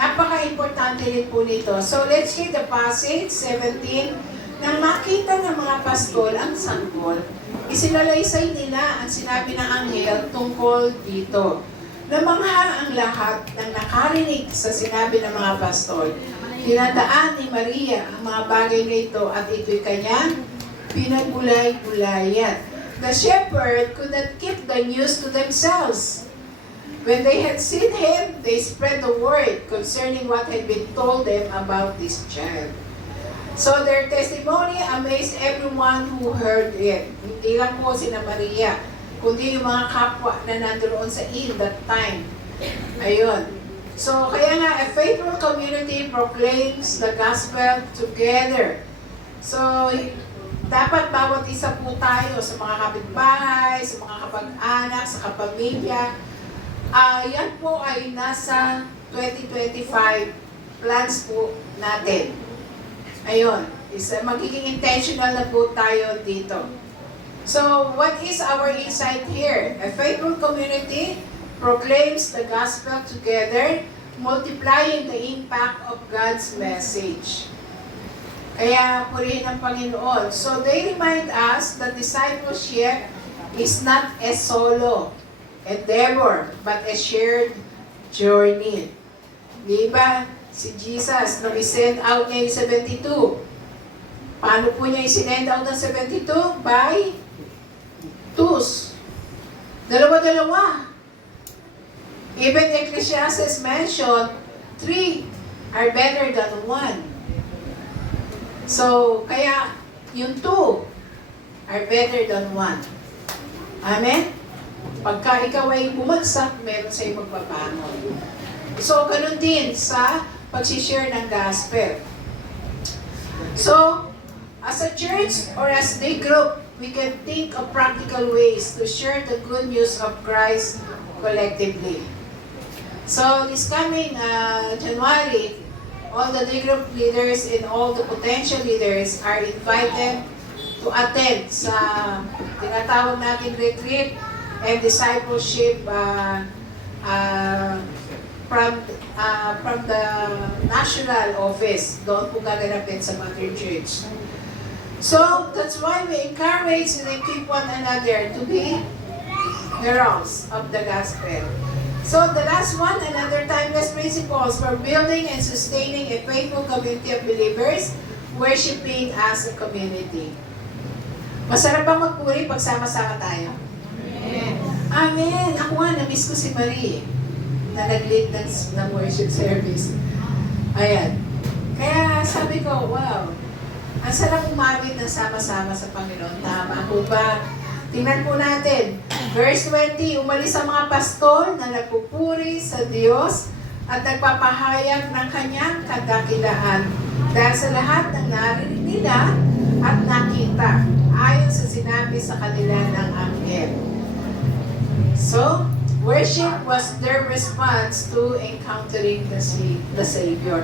Napaka-importante rin po nito. So, let's read the passage, 17. Nang makita ng mga pastol ang sanggol, isinalaysay nila ang sinabi ng anghel tungkol dito. Namangha ang lahat ng nakarinig sa sinabi ng mga pastol. Tinandaan ni Maria ang mga bagay na ito at ito'y kanyang pinagbulay-bulayan. The shepherd could not keep the news to themselves. When they had seen him, they spread the word concerning what had been told them about this child. So their testimony amazed everyone who heard it. Hindi lang po sina Maria, kundi yung mga kapwa na nandoon sa inn that time. Ayun. So kaya nga, a faithful community proclaims the gospel together. So dapat bawat isa po tayo sa mga kapitbahay, sa mga kapag-anak, sa kapamilya. Yan po ay nasa 2025 plans po natin. Ayun, magiging intentional na po tayo dito. So, what is our insight here? A faithful community proclaims the gospel together, multiplying the impact of God's message. Kaya purihin ang Panginoon. So, they remind us that discipleship is not a solo endeavor, but a shared journey. Di ba? Si Jesus, nung i-send out niya yung 72, paano po niya i-send out ng 72? By twos. Dalawa-dalawa. Even Ecclesiastes mentioned, 3 are better than 1. So, kaya yung 2 are better than 1. Amen? Pagka ikaw ay bumagsak, meron sa'yo magpapangon. So, ganun din sa pag-share ng gospel. So, as a church or as a group, we can think of practical ways to share the good news of Christ collectively. So, this coming January, all the day group leaders and all the potential leaders are invited to attend sa tinatawag nating retreat and discipleship from the national office. Doon po gaganapin sa Mother Church. So, that's why we encourage and equip one another to be heralds of the gospel. So, the last one, another timeless principles for building and sustaining a faithful community of believers, worshiping as a community. Masarap bang magpuri pag sama-sama tayo? Amen. Amen. Ako nga, na-miss ko si Marie na nag-lead ng worship service. Ayan. Kaya sabi ko, wow, ang sarap umamit ng sama-sama sa Panginoon. Tama po ba? Tingnan po natin. Verse 20, umalis ang mga pastol na nagpupuri sa Diyos at nagpapahayag ng kanyang kadakilaan dahil sa lahat ng narinig nila at nakita ayon sa sinabi sa kanila ng anghel. So, worship was their response to encountering the Savior.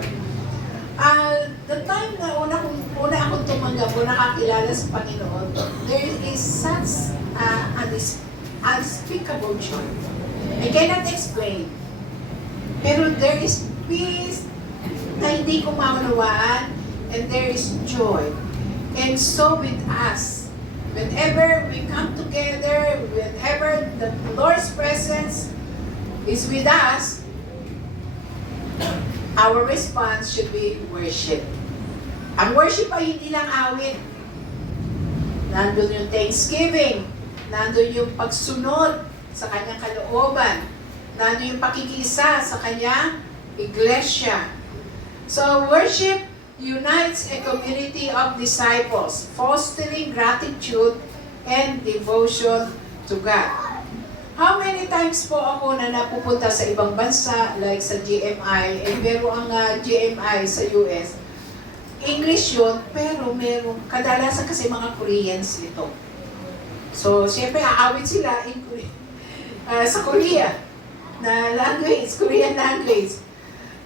The time na una akong tumanggap o nakakilala sa Panginoon, there is such unspeakable joy. I cannot explain. Pero there is peace na hindi ko maunawaan, and there is joy. And so with us, whenever we come together, whenever the Lord's presence is with us, our response should be worship. Ang worship ay hindi lang awit. Nandun yung thanksgiving, nandun yung pagsunod sa kanyang kalooban, nandun yung pakikiisa sa kanyang iglesia. So worship unites a community of disciples, fostering gratitude and devotion to God. How many times po ako na napupunta sa ibang bansa, like sa GMI, pero ang GMI sa US, English yun, pero merong, kadalasan kasi mga Koreans ito. So, siyempre, aawit sila sa Korea na language, Korean language.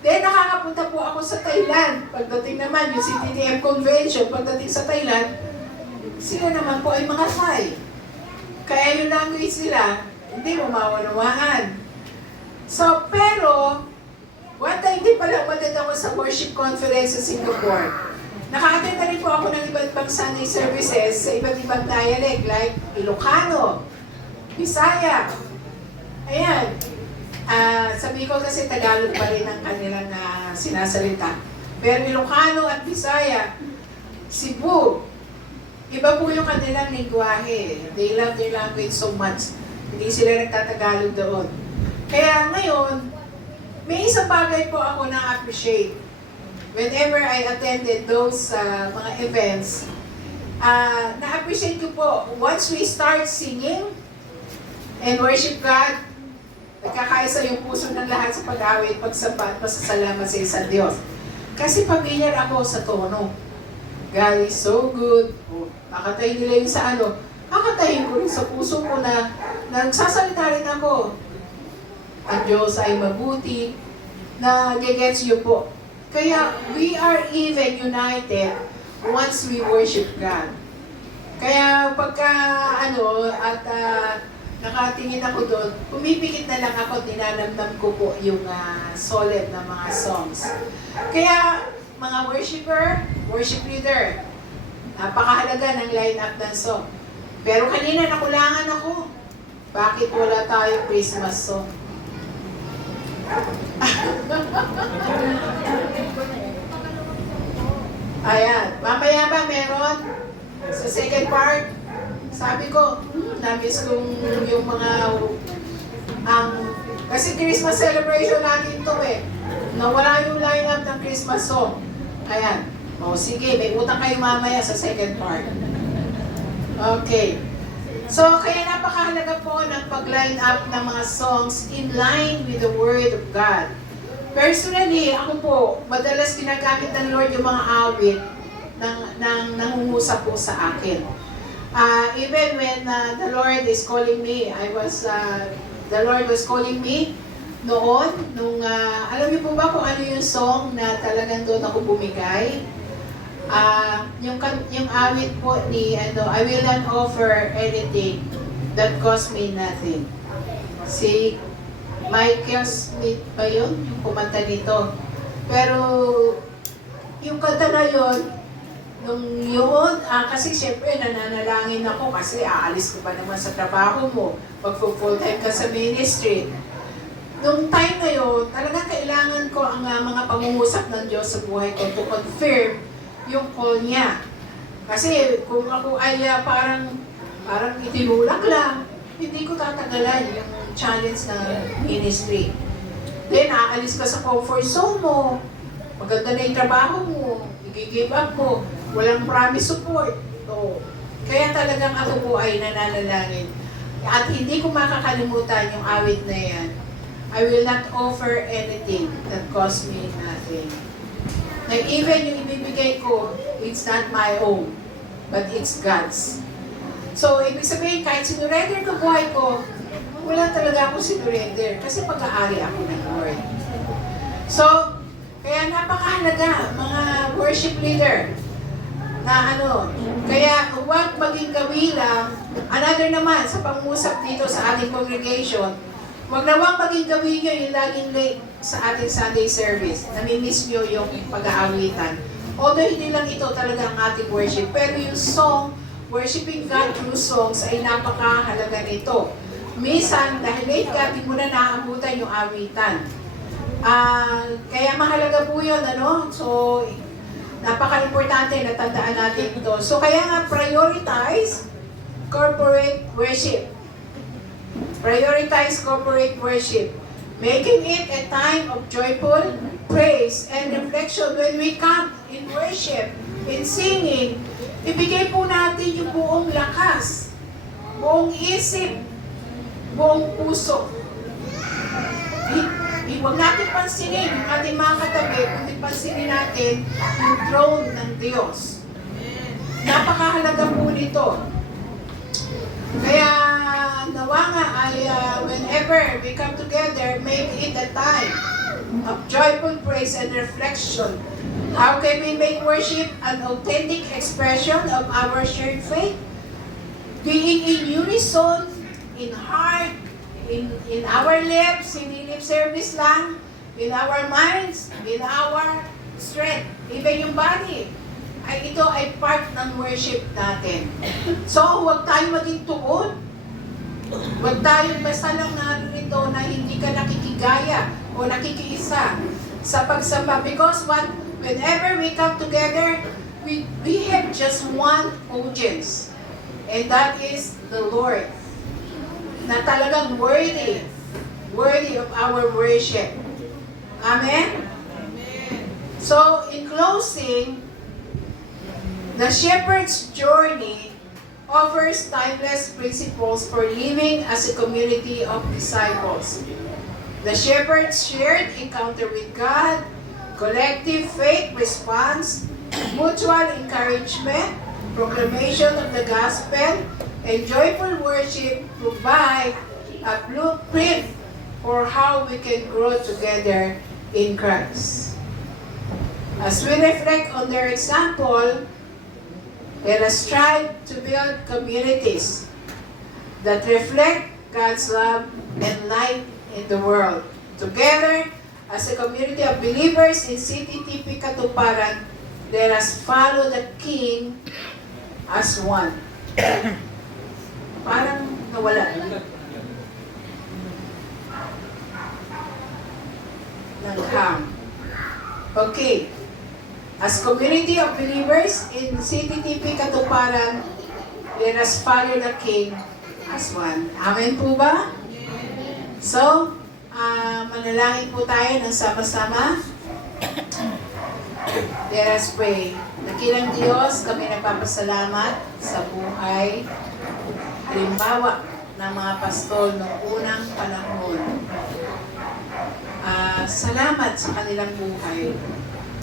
Then, nakakapunta po ako sa Thailand. Pagdating naman, yung CTTM Convention, pagdating sa Thailand, sila naman po ay mga Thai. Kaya yung language nila, hindi mo maunawaan. So, pero, one time din pala umatid ako sa worship conference sa Singapore. Naka-attend na rin po ako ng iba't ibang Sunday services sa iba't ibang dialect like Ilocano, Bisaya. Ayan. Sabi ko kasi Tagalog pa rin ang kanilang sinasalita. Pero Ilocano at Bisaya, Cebu, iba po yung kanilang lingwahe. They love their language so much. Hindi sila nagtatagalog doon. Kaya ngayon, may isang bagay po ako na-appreciate. Whenever I attended those mga events, na-appreciate ko po, once we start singing and worship God, nagkakaisa yung puso ng lahat sa pag-awit, pagsampa at pasasalamat sa isang Diyos. Kasi familiar ako sa tono. God is so good. Kakatayin nila yung sa kakatayin ko rin sa puso ko na nagsasalita rin ako. Ang Diyos ay mabuti, na gagets you po. Kaya we are even united once we worship God. Kaya pagka nakatingin ako doon, pumipikit na lang ako, dinanamnam ko po yung solid na mga songs. Kaya mga worship leader, napakahalaga ng line-up ng song. Pero kanina nakulangan ako. Bakit wala tayong Christmas song? Ayan. Mamaya ba meron? Sa second part, sabi ko, na-miss kong yung mga kasi Christmas celebration natin ito nawala yung lineup ng Christmas song. Ayan. O sige, may utang kayo mamaya sa second part. Okay. So, kaya napakahalaga po ng pag-line up ng mga songs in line with the Word of God. Personally, ako po, madalas ginagamit ng Lord yung mga awit nang nangungusap po sa akin. Even when the Lord is calling me, the Lord was calling me noon, alam niyo po ba kung ano yung song na talagang doon ako bumigay? Yung awit po ni I will not offer anything that cost me nothing. Si Michael Smith ba yun? Yung kumanta nito. Pero yung kanta na yun, kasi siyempre nananalangin ako kasi aalis ko ba naman sa trabaho mo, mag-full time ka sa ministry. Nung time na yun, talagang kailangan ko ang mga pangungusap ng Diyos sa buhay ko to confirm yung call niya. Kasi kung ako ay parang itinulak lang, hindi ko tatagalan yung challenge ng ministry. Then, aalis ka sa comfort zone mo, maganda na yung trabaho mo, i-give up mo, walang promise support. So, kaya talagang ako po ay nananalangin. At hindi ko makakalimutan yung awit na yan. I will not offer anything that costs me nothing. Na even yung ibibigay ko, it's not my own, but it's God's. So, ibig sabihin, kahit sinurrender ko buhay ko, wala talaga akong sinurrender kasi pag-aari ako ng Lord. So, kaya napakahalaga, mga worship leader, na kaya huwag maging kawilang, another naman, sa pangusap dito sa ating congregation, huwag nawang maging gawin nyo yung laging late sa ating Sunday service. Namimiss nyo yung pag-aawitan. Although hindi lang ito talaga ang ating worship, pero yung song, worshiping God through songs, ay napakahalaga nito. Minsan, dahil late ka, di mo na naabutan yung awitan. Kaya mahalaga po yun, So, napaka-importante na tandaan natin ito. So, kaya nga, prioritize corporate worship. Prioritize corporate worship. Making it a time of joyful praise and reflection when we come in worship, in singing. Ibigay po natin yung buong lakas, buong isip, buong puso. Huwag natin pansinin yung ating mga katabi, kundi pansinin natin yung throne ng Diyos. Napakahalaga po nito. Kaya nawa nga ay whenever we come together, make it a time of joyful praise and reflection. How can we make worship an authentic expression of our shared faith? Being in unison, in heart, in our lips, hindi lip service lang, in our minds, in our strength, even yung body, ay ito ay part ng worship natin. So, huwag tayong maging tuon. Huwag tayong basta lang narito na hindi ka nakikigaya o nakikiisa sa pagsamba. Because whenever we come together, we have just one audience. And that is the Lord. Na talagang worthy of our worship. Amen? So, in closing, the shepherd's journey offers timeless principles for living as a community of disciples. The shepherd's shared encounter with God, collective faith response, mutual encouragement, proclamation of the gospel, and joyful worship provide a blueprint for how we can grow together in Christ. As we reflect on their example, let us strive to build communities that reflect God's love and light in the world. Together, as a community of believers in CTTP Katuparan, let us follow the King as one. Parang nawala. Nagham. Okay. As community of believers in CTTP Katuparan, let us follow the King as one. Amen po ba? So, manalangin po tayo ng sama-sama. Let us pray. Dakilang Diyos, kami nagpapasalamat sa buhay, halimbawa ng mga pastol noong unang panahon. Salamat sa kanilang buhay.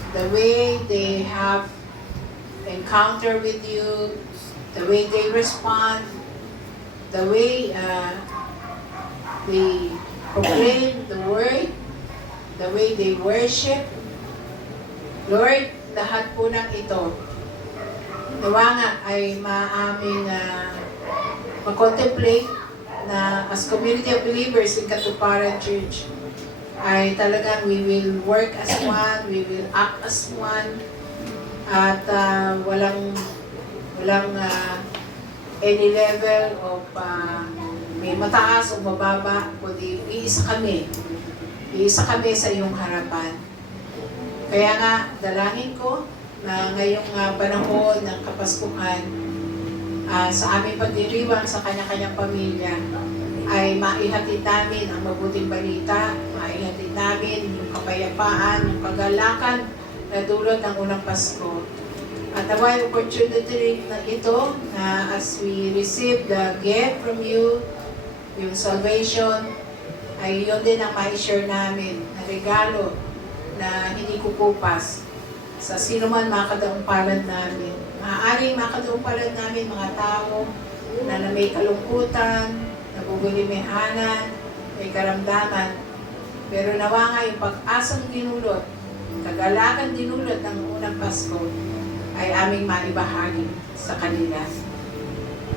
The way they have encounter with you, the way they respond, the way they proclaim the word, the way they worship. Lord, lahat po ng ito, nawa nga ay maaming mag-contemplate na as community of believers in Katuparan Church, ay talagang we will work as one, we will act as one, at walang any level of may mataas o mababa, kundi iisa kami sa iyong harapan. Kaya nga, dalangin ko na ngayong panahon ng Kapaskuhan, sa aming pagdiriwang sa kanya-kanyang pamilya, ay maihatid namin ang mabuting balita, maihatid namin yung kapayapaan, yung kagalakan na dulot ng unang Pasko. At naway opportunity na ito na as we receive the gift from you, yung salvation, ay yun din ang ma-share namin na regalo na hindi kukupas sa sino man makadaang palad namin. Maaaring makadaang palad namin mga tao na may kalungkutan, nabubulimihanan, may karamdaman. Pero nawa nga yung pag-asang dinulot, kagalakan dinulot ng unang Pasko ay aming maibahagi sa kanila.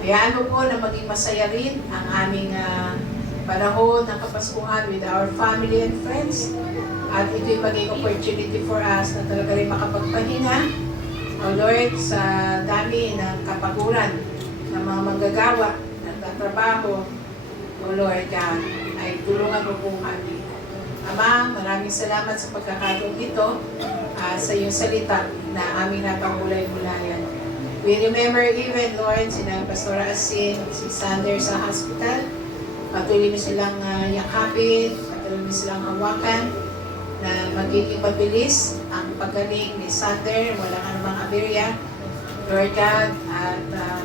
Hayaan mo po na maging masaya rin ang aming panahon ng Kapaskuhan with our family and friends. At ito'y maging opportunity for us na talaga rin makapagpahinga, O Lord, sa dami ng kapaguran ng mga manggagawa, nagtatrabaho, O Lord God, ay tulungan mo po kami. Ama, maraming salamat sa pagkakataon ito sa iyong salita na aming napangulay-mulayan. We remember even, Lord, sina Pastora Asin, si Sander sa hospital. Patuloy mo silang yakapin, patuloy mo silang hawakan, na magiging mabilis ang paggaling ni Sander, walang anumang aberya. Lord God, at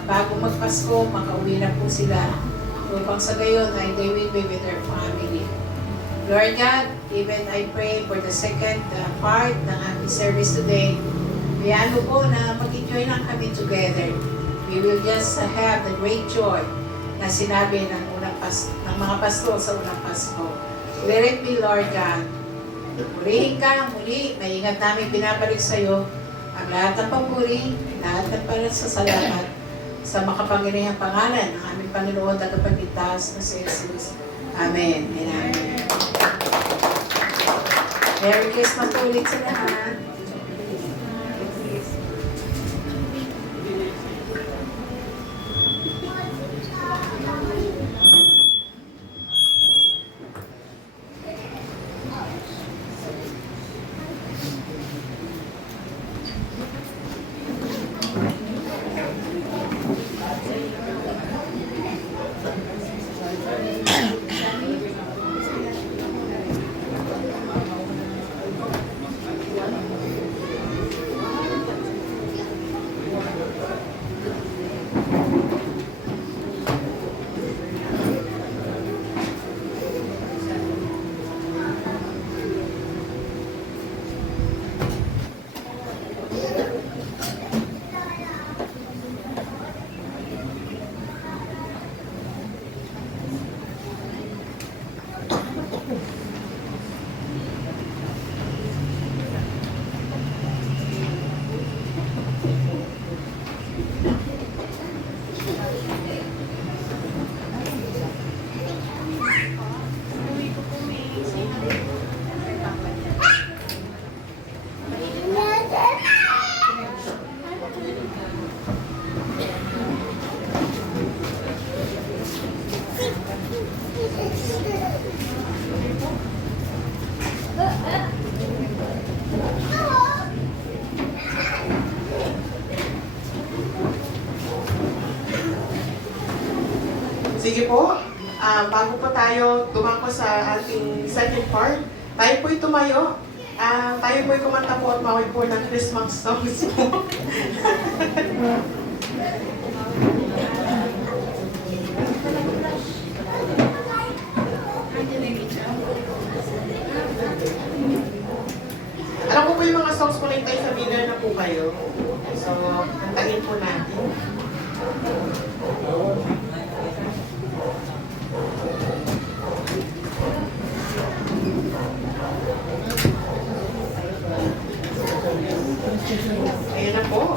bago magpasko, makauwi na po sila. Upang sa gayon ay they will be with their family. Lord God, even I pray for the second part ng ating service today. Hayaan mo po na mag-enjoy lang kami together. We will just have the great joy na sinabi ng mga pastor sa unang Pasko. Let it be, Lord God. Purihin ka muli, maingat namin binabalik sa iyo ang lahat ng papuri, lahat ng pasasalamat sa makapangyarihang pangalan ng aming Panginoon at Tagapagligtas na si Jesus. Amen. Amen. Merry Christmas ulit sa lahat. Sige po, bago po tayo dumako sa ating second part, tayo po'y tumayo. Tayo po'y kumanta po at mawag po ng Christmas songs po. Alam ko po yung mga songs po na tayo familiar na po kayo. So, kantahin po natin. Ayan na po.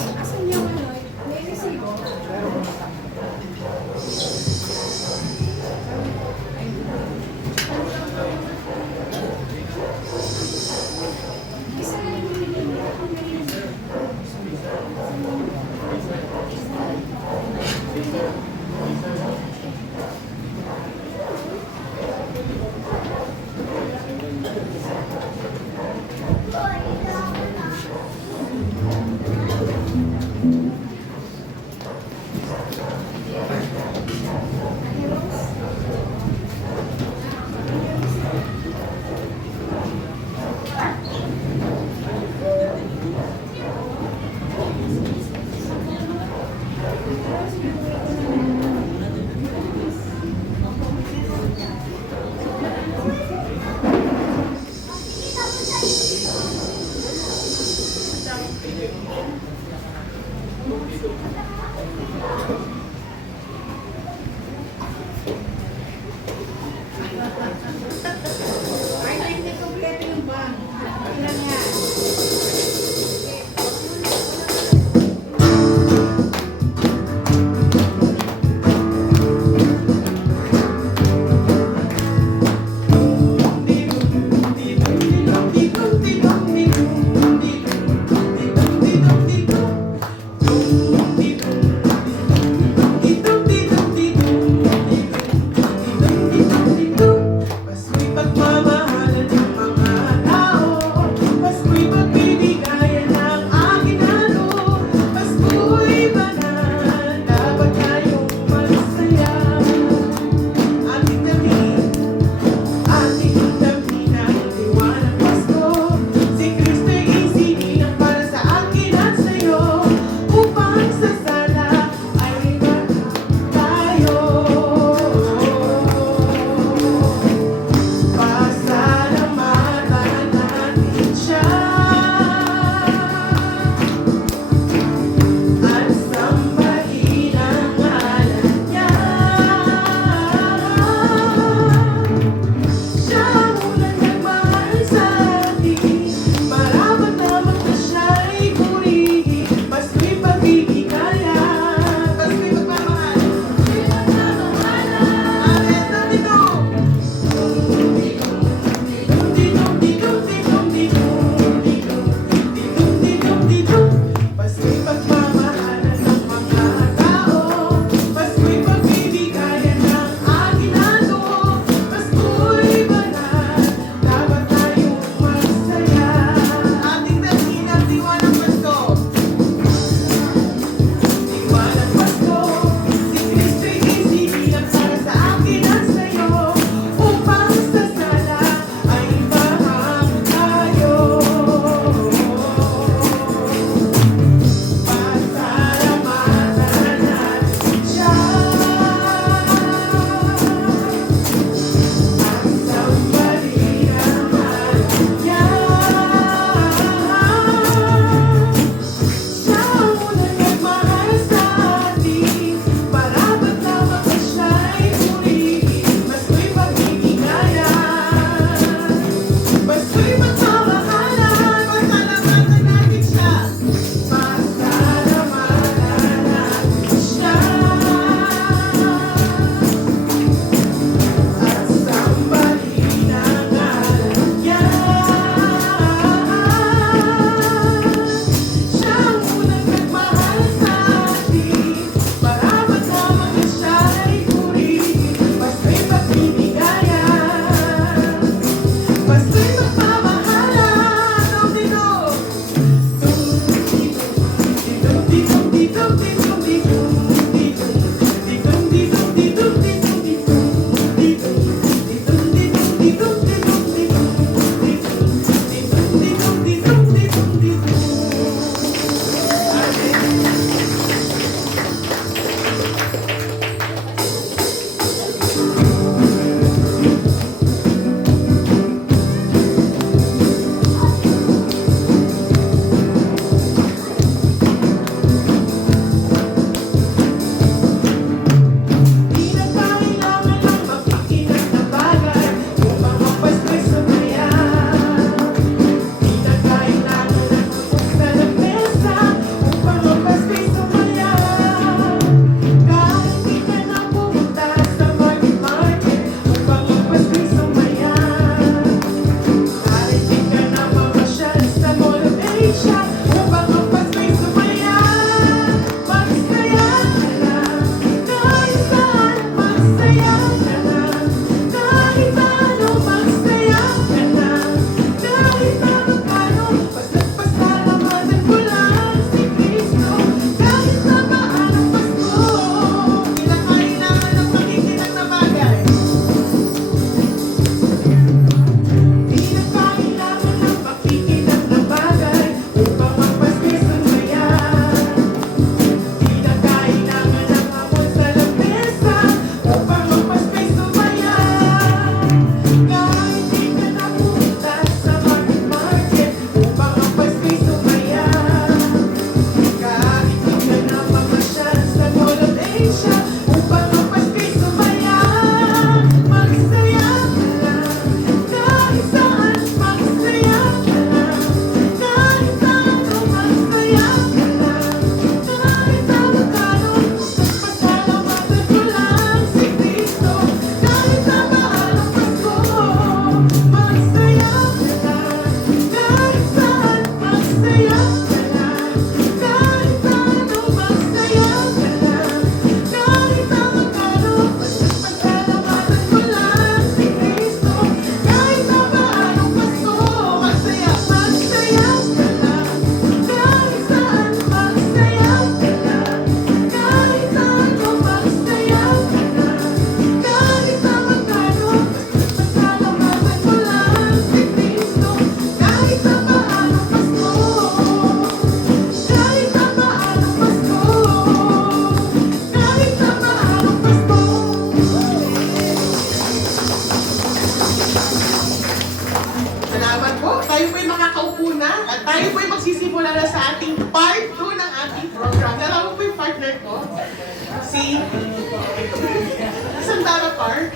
tayo po'y magsisimula na sa ating part 2 ng ating program. Nalaman po yung partner ko? Si Santana Park.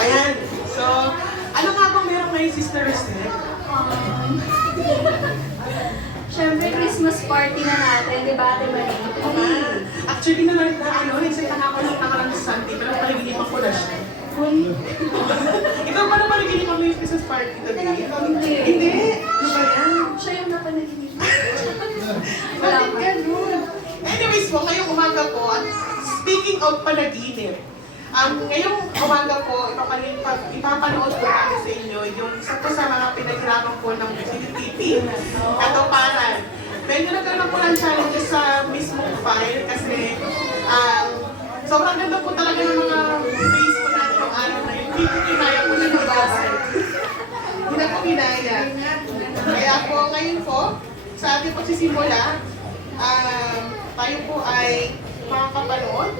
Ayan. So, ano nga bang meron ngayon, Sister Rosette? Siyempre, Christmas party na natin, di ba, Ate Marie? Actually naman na nagsita na ako ng nakarang Sunday, pero palaginipan ko na siya. Ikaw pa naman naginipan mo yung Christmas party today? Hindi. Hindi? Ano ba yan? Siya yung napanaginip. Bakit ganun? Anyways po, ngayong umaga po, speaking of panaginip, ngayong umaga po, ipapanood po kami sa inyo yung isa po sa mga pinaghirapan po ng CCTV, katuparan. Medyo nagkaroon po ng challenges sa mismong file kasi sobrang ganda po talaga ng mga face po natin yung araw na yun. Hindi po kinaya po na nabasa. Hindi na po kinaya. Kaya po ngayon po, sa ating pagsisimula, tayo po ay makakapanood.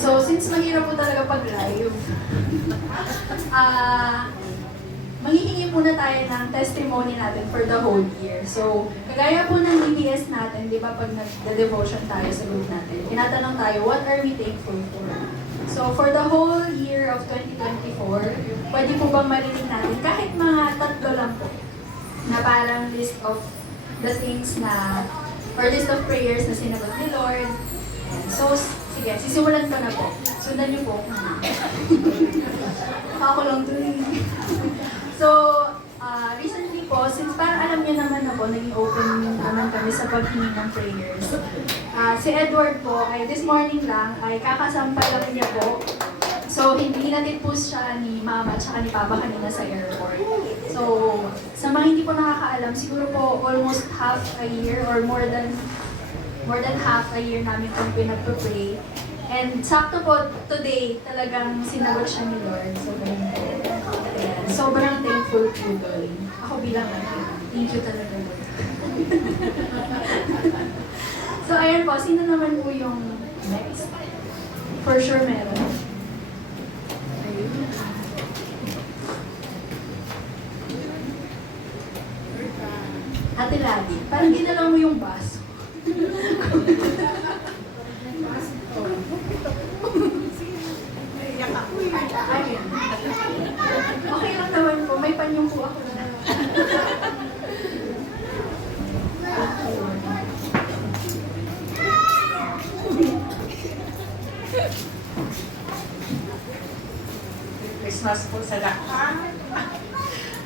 So, since mahirap po talaga pag-live, manghihingi muna tayo ng testimony natin for the whole year. So, kagaya po ng DBS natin, di ba, pag nag-devotion tayo sa group natin, tinatanong tayo, what are we thankful for? So, for the whole year of 2024, pwede po bang marinig natin kahit mga 3 lang po, na parang list of the things na, or list of prayers na sinagot ni Lord. So, sige, sisimulan ko na po. Sundan niyo po. Ako lang dun. So, recently po, since parang alam niyo naman na po, naging open naman kami sa paghingi ng prayers. Si Edward po, ay this morning lang, ay kakasampay lang niya po. So, hindi natin po siya ni Mama at saka ni Papa kanina sa airport. So, sa mga hindi po nakakaalam, siguro po almost half a year or more than half a year namin kung pinagpapray. And sakto po, today, talagang sinagot siya ni Lord. So, ganun po. Ayan. Sobrang thankful po doon. Ako bilang thank you talaga Lord. So, ayan po. Sino naman po yung next? For sure meron. Ate Lagi, parang ginalaw mo yung baso. Ayun. Okay lang naman po, may panyong po ako na. Christmas po sa lahat.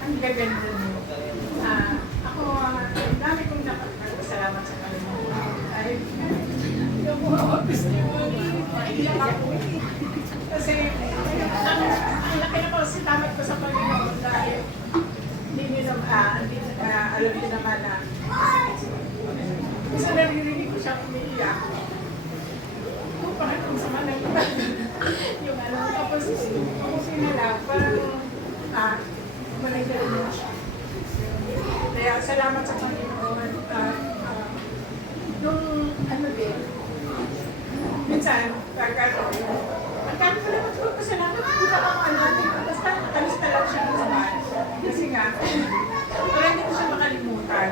Ang gaganda mo. Ako, dami kong napagpasalamat sa Panginoon. Ay, yung testimony, maiyak ako. Kasi ang laki na pasalamat ko sa Panginoon dahil hindi niyo naman, alam niyo naman na kasi naririnig ko siya umiiyak. Parang kung sama na yung ano, tapos okay na lang, parang managdala mo siya. Kaya salamat sa Panginoon. Nung ano din, minsan, ang dami ko naman ko pasalamat, hindi ka kang ano natin, basta kalista lang siya sa bahay. Kasi nga, wala hindi ko siya makalimutan.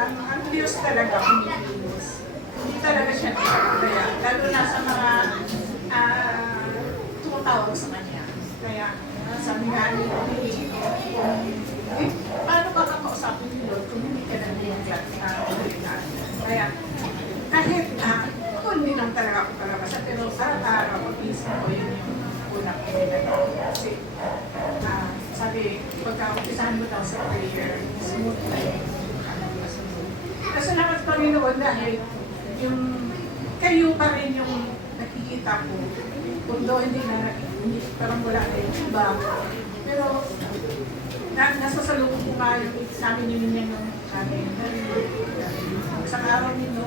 Ang Diyos talaga kumikilos. Hindi talaga siya nakakaya, lalo na sa mga tumatawag sa kanya. Kaya, sabi nga ni paano ka kakausapin ni Lord kung hindi ka nag-iingat na kailangan? Kaya, kahit ako hindi lang talaga ako kalabasa, pero araw-araw, pag-isip ko yun yung unang pinagagawa. Kasi, sabi, pagka-umpisahan mo daw sa prayer, smooth na yun. Salamat Panginoon dahil yung kayo pa rin yung nakikita ko. Kung doon hindi parang wala na yung iba. Pero nasa salubong ko nga yung namin yun yung namin. Isang araw ninyo,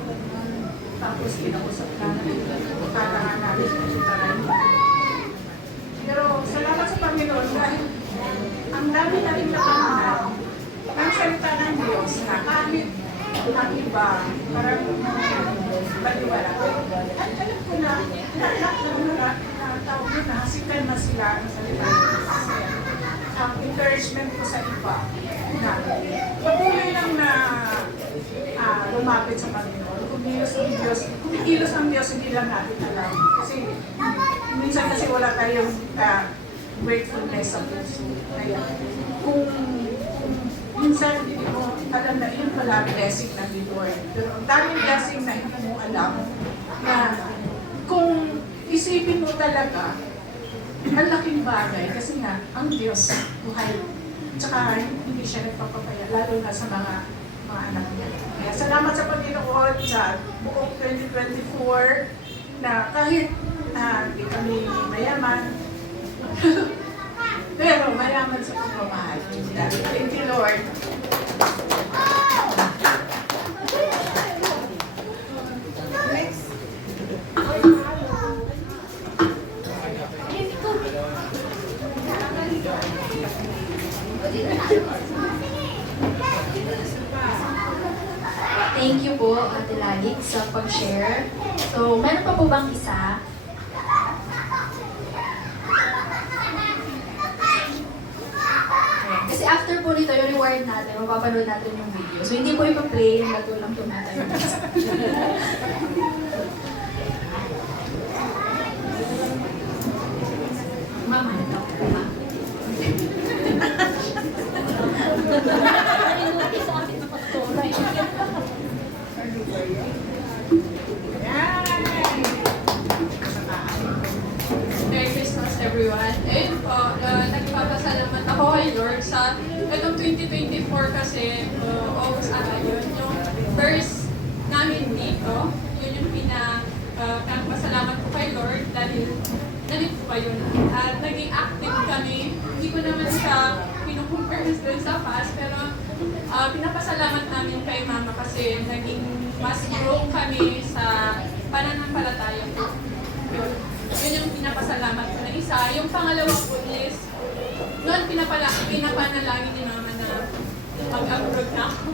tapos kinausap namin. Para nga namin yung taray. Pero salamat sa Panginoon dahil ang dami na rin nakamahal ng salita ng Diyos na kahit ang iba, parang baliwala. At alam ko na, tawag na, hasikan na sila ang salita ng Diyos. Ang encouragement ko sa iba, na patuloy lang na lumapit sa Panginoon. Kumikilos ang Diyos, hindi lang natin alam. Kasi minsan kasi wala tayong gratefulness sa puso. Kaya kung minsan hindi mo alam na yun pala blessing na ni Lord. Pero ang daming blessing na hindi mo alam na kung isipin mo talaga, ang laking bagay kasi nga ang Diyos buhay. Tsaka hindi siya nagpapapaya, lalo na sa mga anak niya. Kaya salamat sa Panginoon sa buong 2024 na kahit hindi kami mayaman, pero mayaman sa pagmamahal. Thank you, Lord. Next. Thank you po, Ate Lalit, sa pag-share. So, meron pa po bang isa? Kasi after po nito, yung reward natin, mapapanood natin yung video. So, hindi po ipa-play, yung lato lang tumatayo. Mama, ito. Merry Christmas everyone. Ayun po, nagpapasalamat ako kay Lord sa itong 2024 kasi August ata yun. Yung first namin dito, yun yung pinagpasalamat ko kay Lord dahil nandito pa yun. At naging active kami. Hindi ko naman siya pinukumpare sa past, pero pinapasalamat namin kay Mama kasi naging mas grow kami sa pananampalataya ko. Yun yung pinapasalamat ko na isa. Yung pangalawa po is, noon pinapanalangin ni Mama na mag-abroad na ako.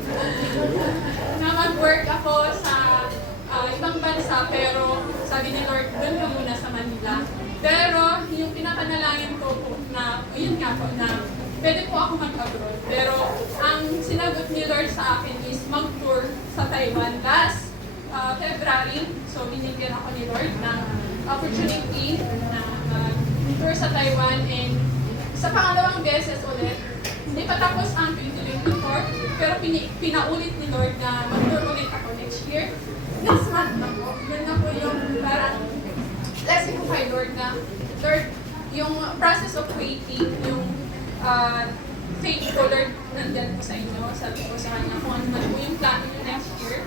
Na mag-work ako sa ibang bansa, pero sabi ni Lord, doon ka muna sa Manila. Pero yung pinapanalangin ko po na, yun nga po na, pwede po ako mag-abroad. Pero ang sinagot ni Lord sa akin is mag-tour sa Taiwan last February. So binigyan ako ni Lord ng opportunity na tour sa Taiwan, and sa pangalawang beses ulit, hindi pa tapos ang 2024, pero pinaulit ni Lord na mag-tour ulit ako next year. Next month na po. Yun na po yung parang blessing ko kay Lord na, Lord, yung process of waiting, yung faith ko, Lord, nandyan po sa inyo. Sabi ko sa kanya kung ano man po yung plano nyo next year.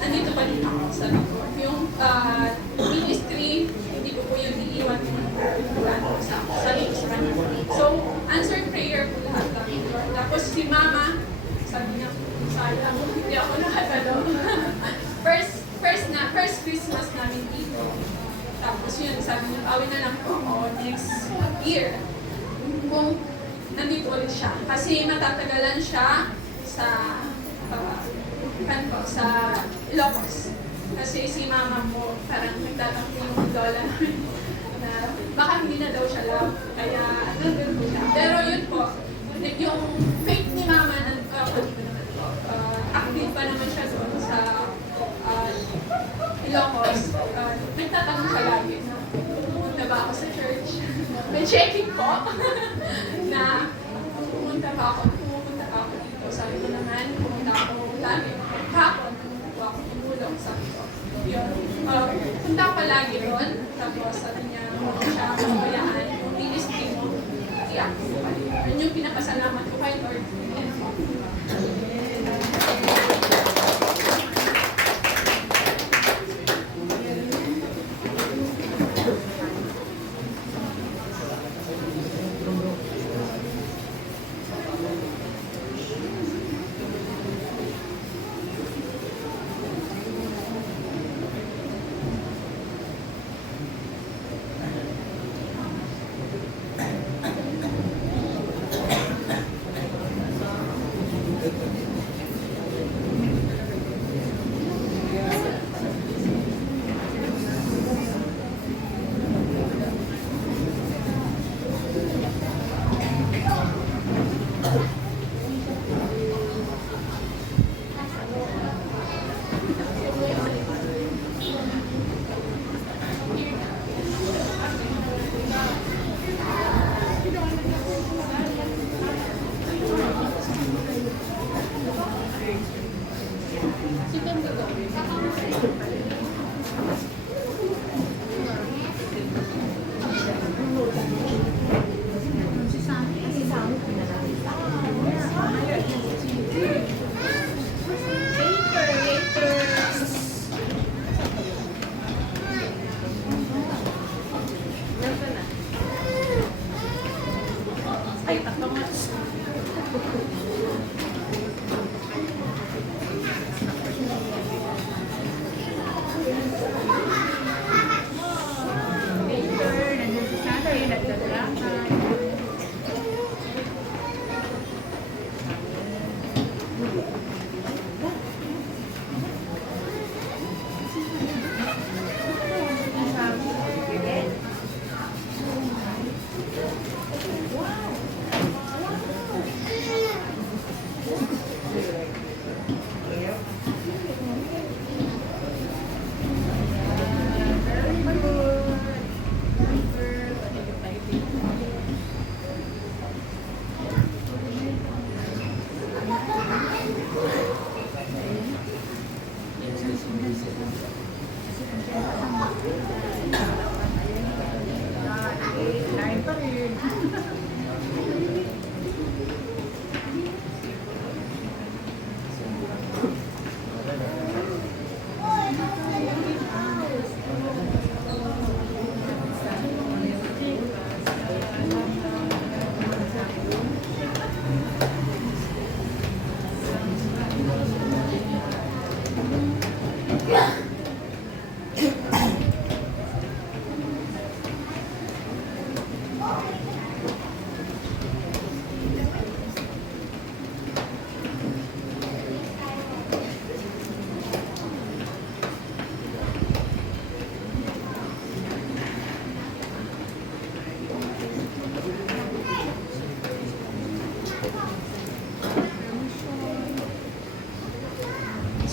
nandito pa din ako, sabi ko. Yung ministry, hindi ko po yung iiwan ko sa kanila. So, answered prayer po lahat kami. Tapos si Mama, sabi niya, sayang, hindi ako nakatalo. first Christmas namin dito. Tapos yun, sabi niya, awin na lang po ako next year. Kung nandito ulit siya. Kasi matatagalan siya sa sa Ilocos. Kasi si Mama mo, parang nagtatampo yung lola namin na baka hindi na daw siya love. Kaya nandun po siya. Pero yun po, yung faith ni Mama, active pa naman siya doon sa Ilocos. Nagtatanong siya lagi na pumunta ba ako sa church? May checking po na pumunta ba ako dito. Sabi ko naman, pumunta ako lagi. Hapon, po ako tumulong, sabi ko. Yun. Punta ako lagi doon. Tapos sabi niya, huwag siya kabayaan. Yung ministry mo, i-active ko pa rin. Yun yung pinapasalamat ko kay Lord. Yan po.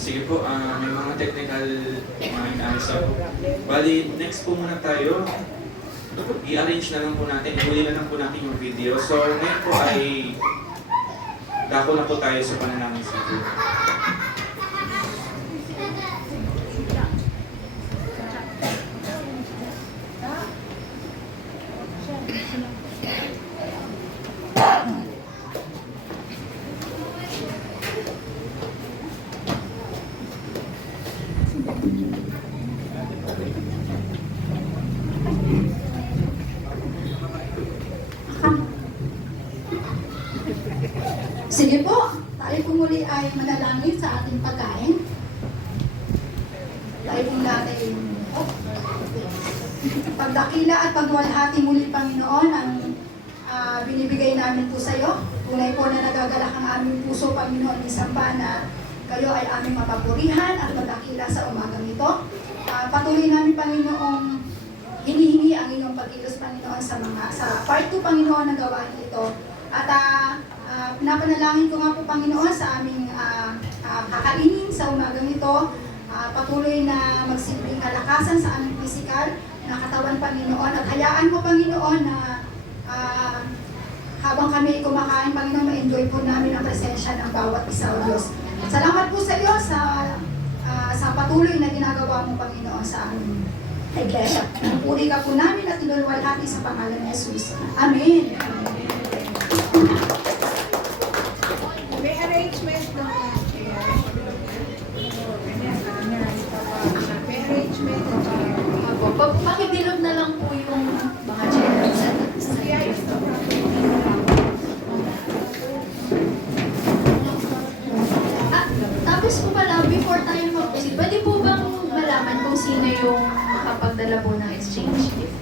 Sige po, may mga technical inaayos ako. Bali, next po muna tayo. I-arrange na lang po natin, ihuli na lang po natin yung video. So, ngayon po ay dako na po tayo sa pananaming video. pagdakila at pagwalhati muli, Panginoon, ang binibigay namin po sa iyo. Tunay po na nagagalak ang aming puso, Panginoon, isamba na kayo ay aming mapapurihan at magdakila sa umagang ito. Patuloy namin, Panginoong, hinihingi ang inyong pag-ilos, Panginoon, sa part 2, Panginoon, na gawain ito. At pinapanalangin ko nga po, Panginoon, sa aming kakainin sa umagang ito. Patuloy na magsilbing kalakasan sa aming physical na katawan, Panginoon. At hayaan mo, Panginoon, na habang kami kumakain, Panginoon, ma-enjoy po namin ang presensya ng bawat isa, O Diyos. Salamat po sa iyo sa patuloy na ginagawa mo, Panginoon, sa aming iglesia. Puri ka po namin at tinulwalhati sa pangalan ni Jesus. Amen. May arrangement ng chair. May arrangement ng chair. Pakibilog na lang po yung mga chairs. Tapos po pala, before tayo mag-proceed, pwede po bang malaman kung sino yung makapagdala po ng exchange gift?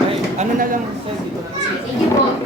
Ay, ano na lang, Thank you po.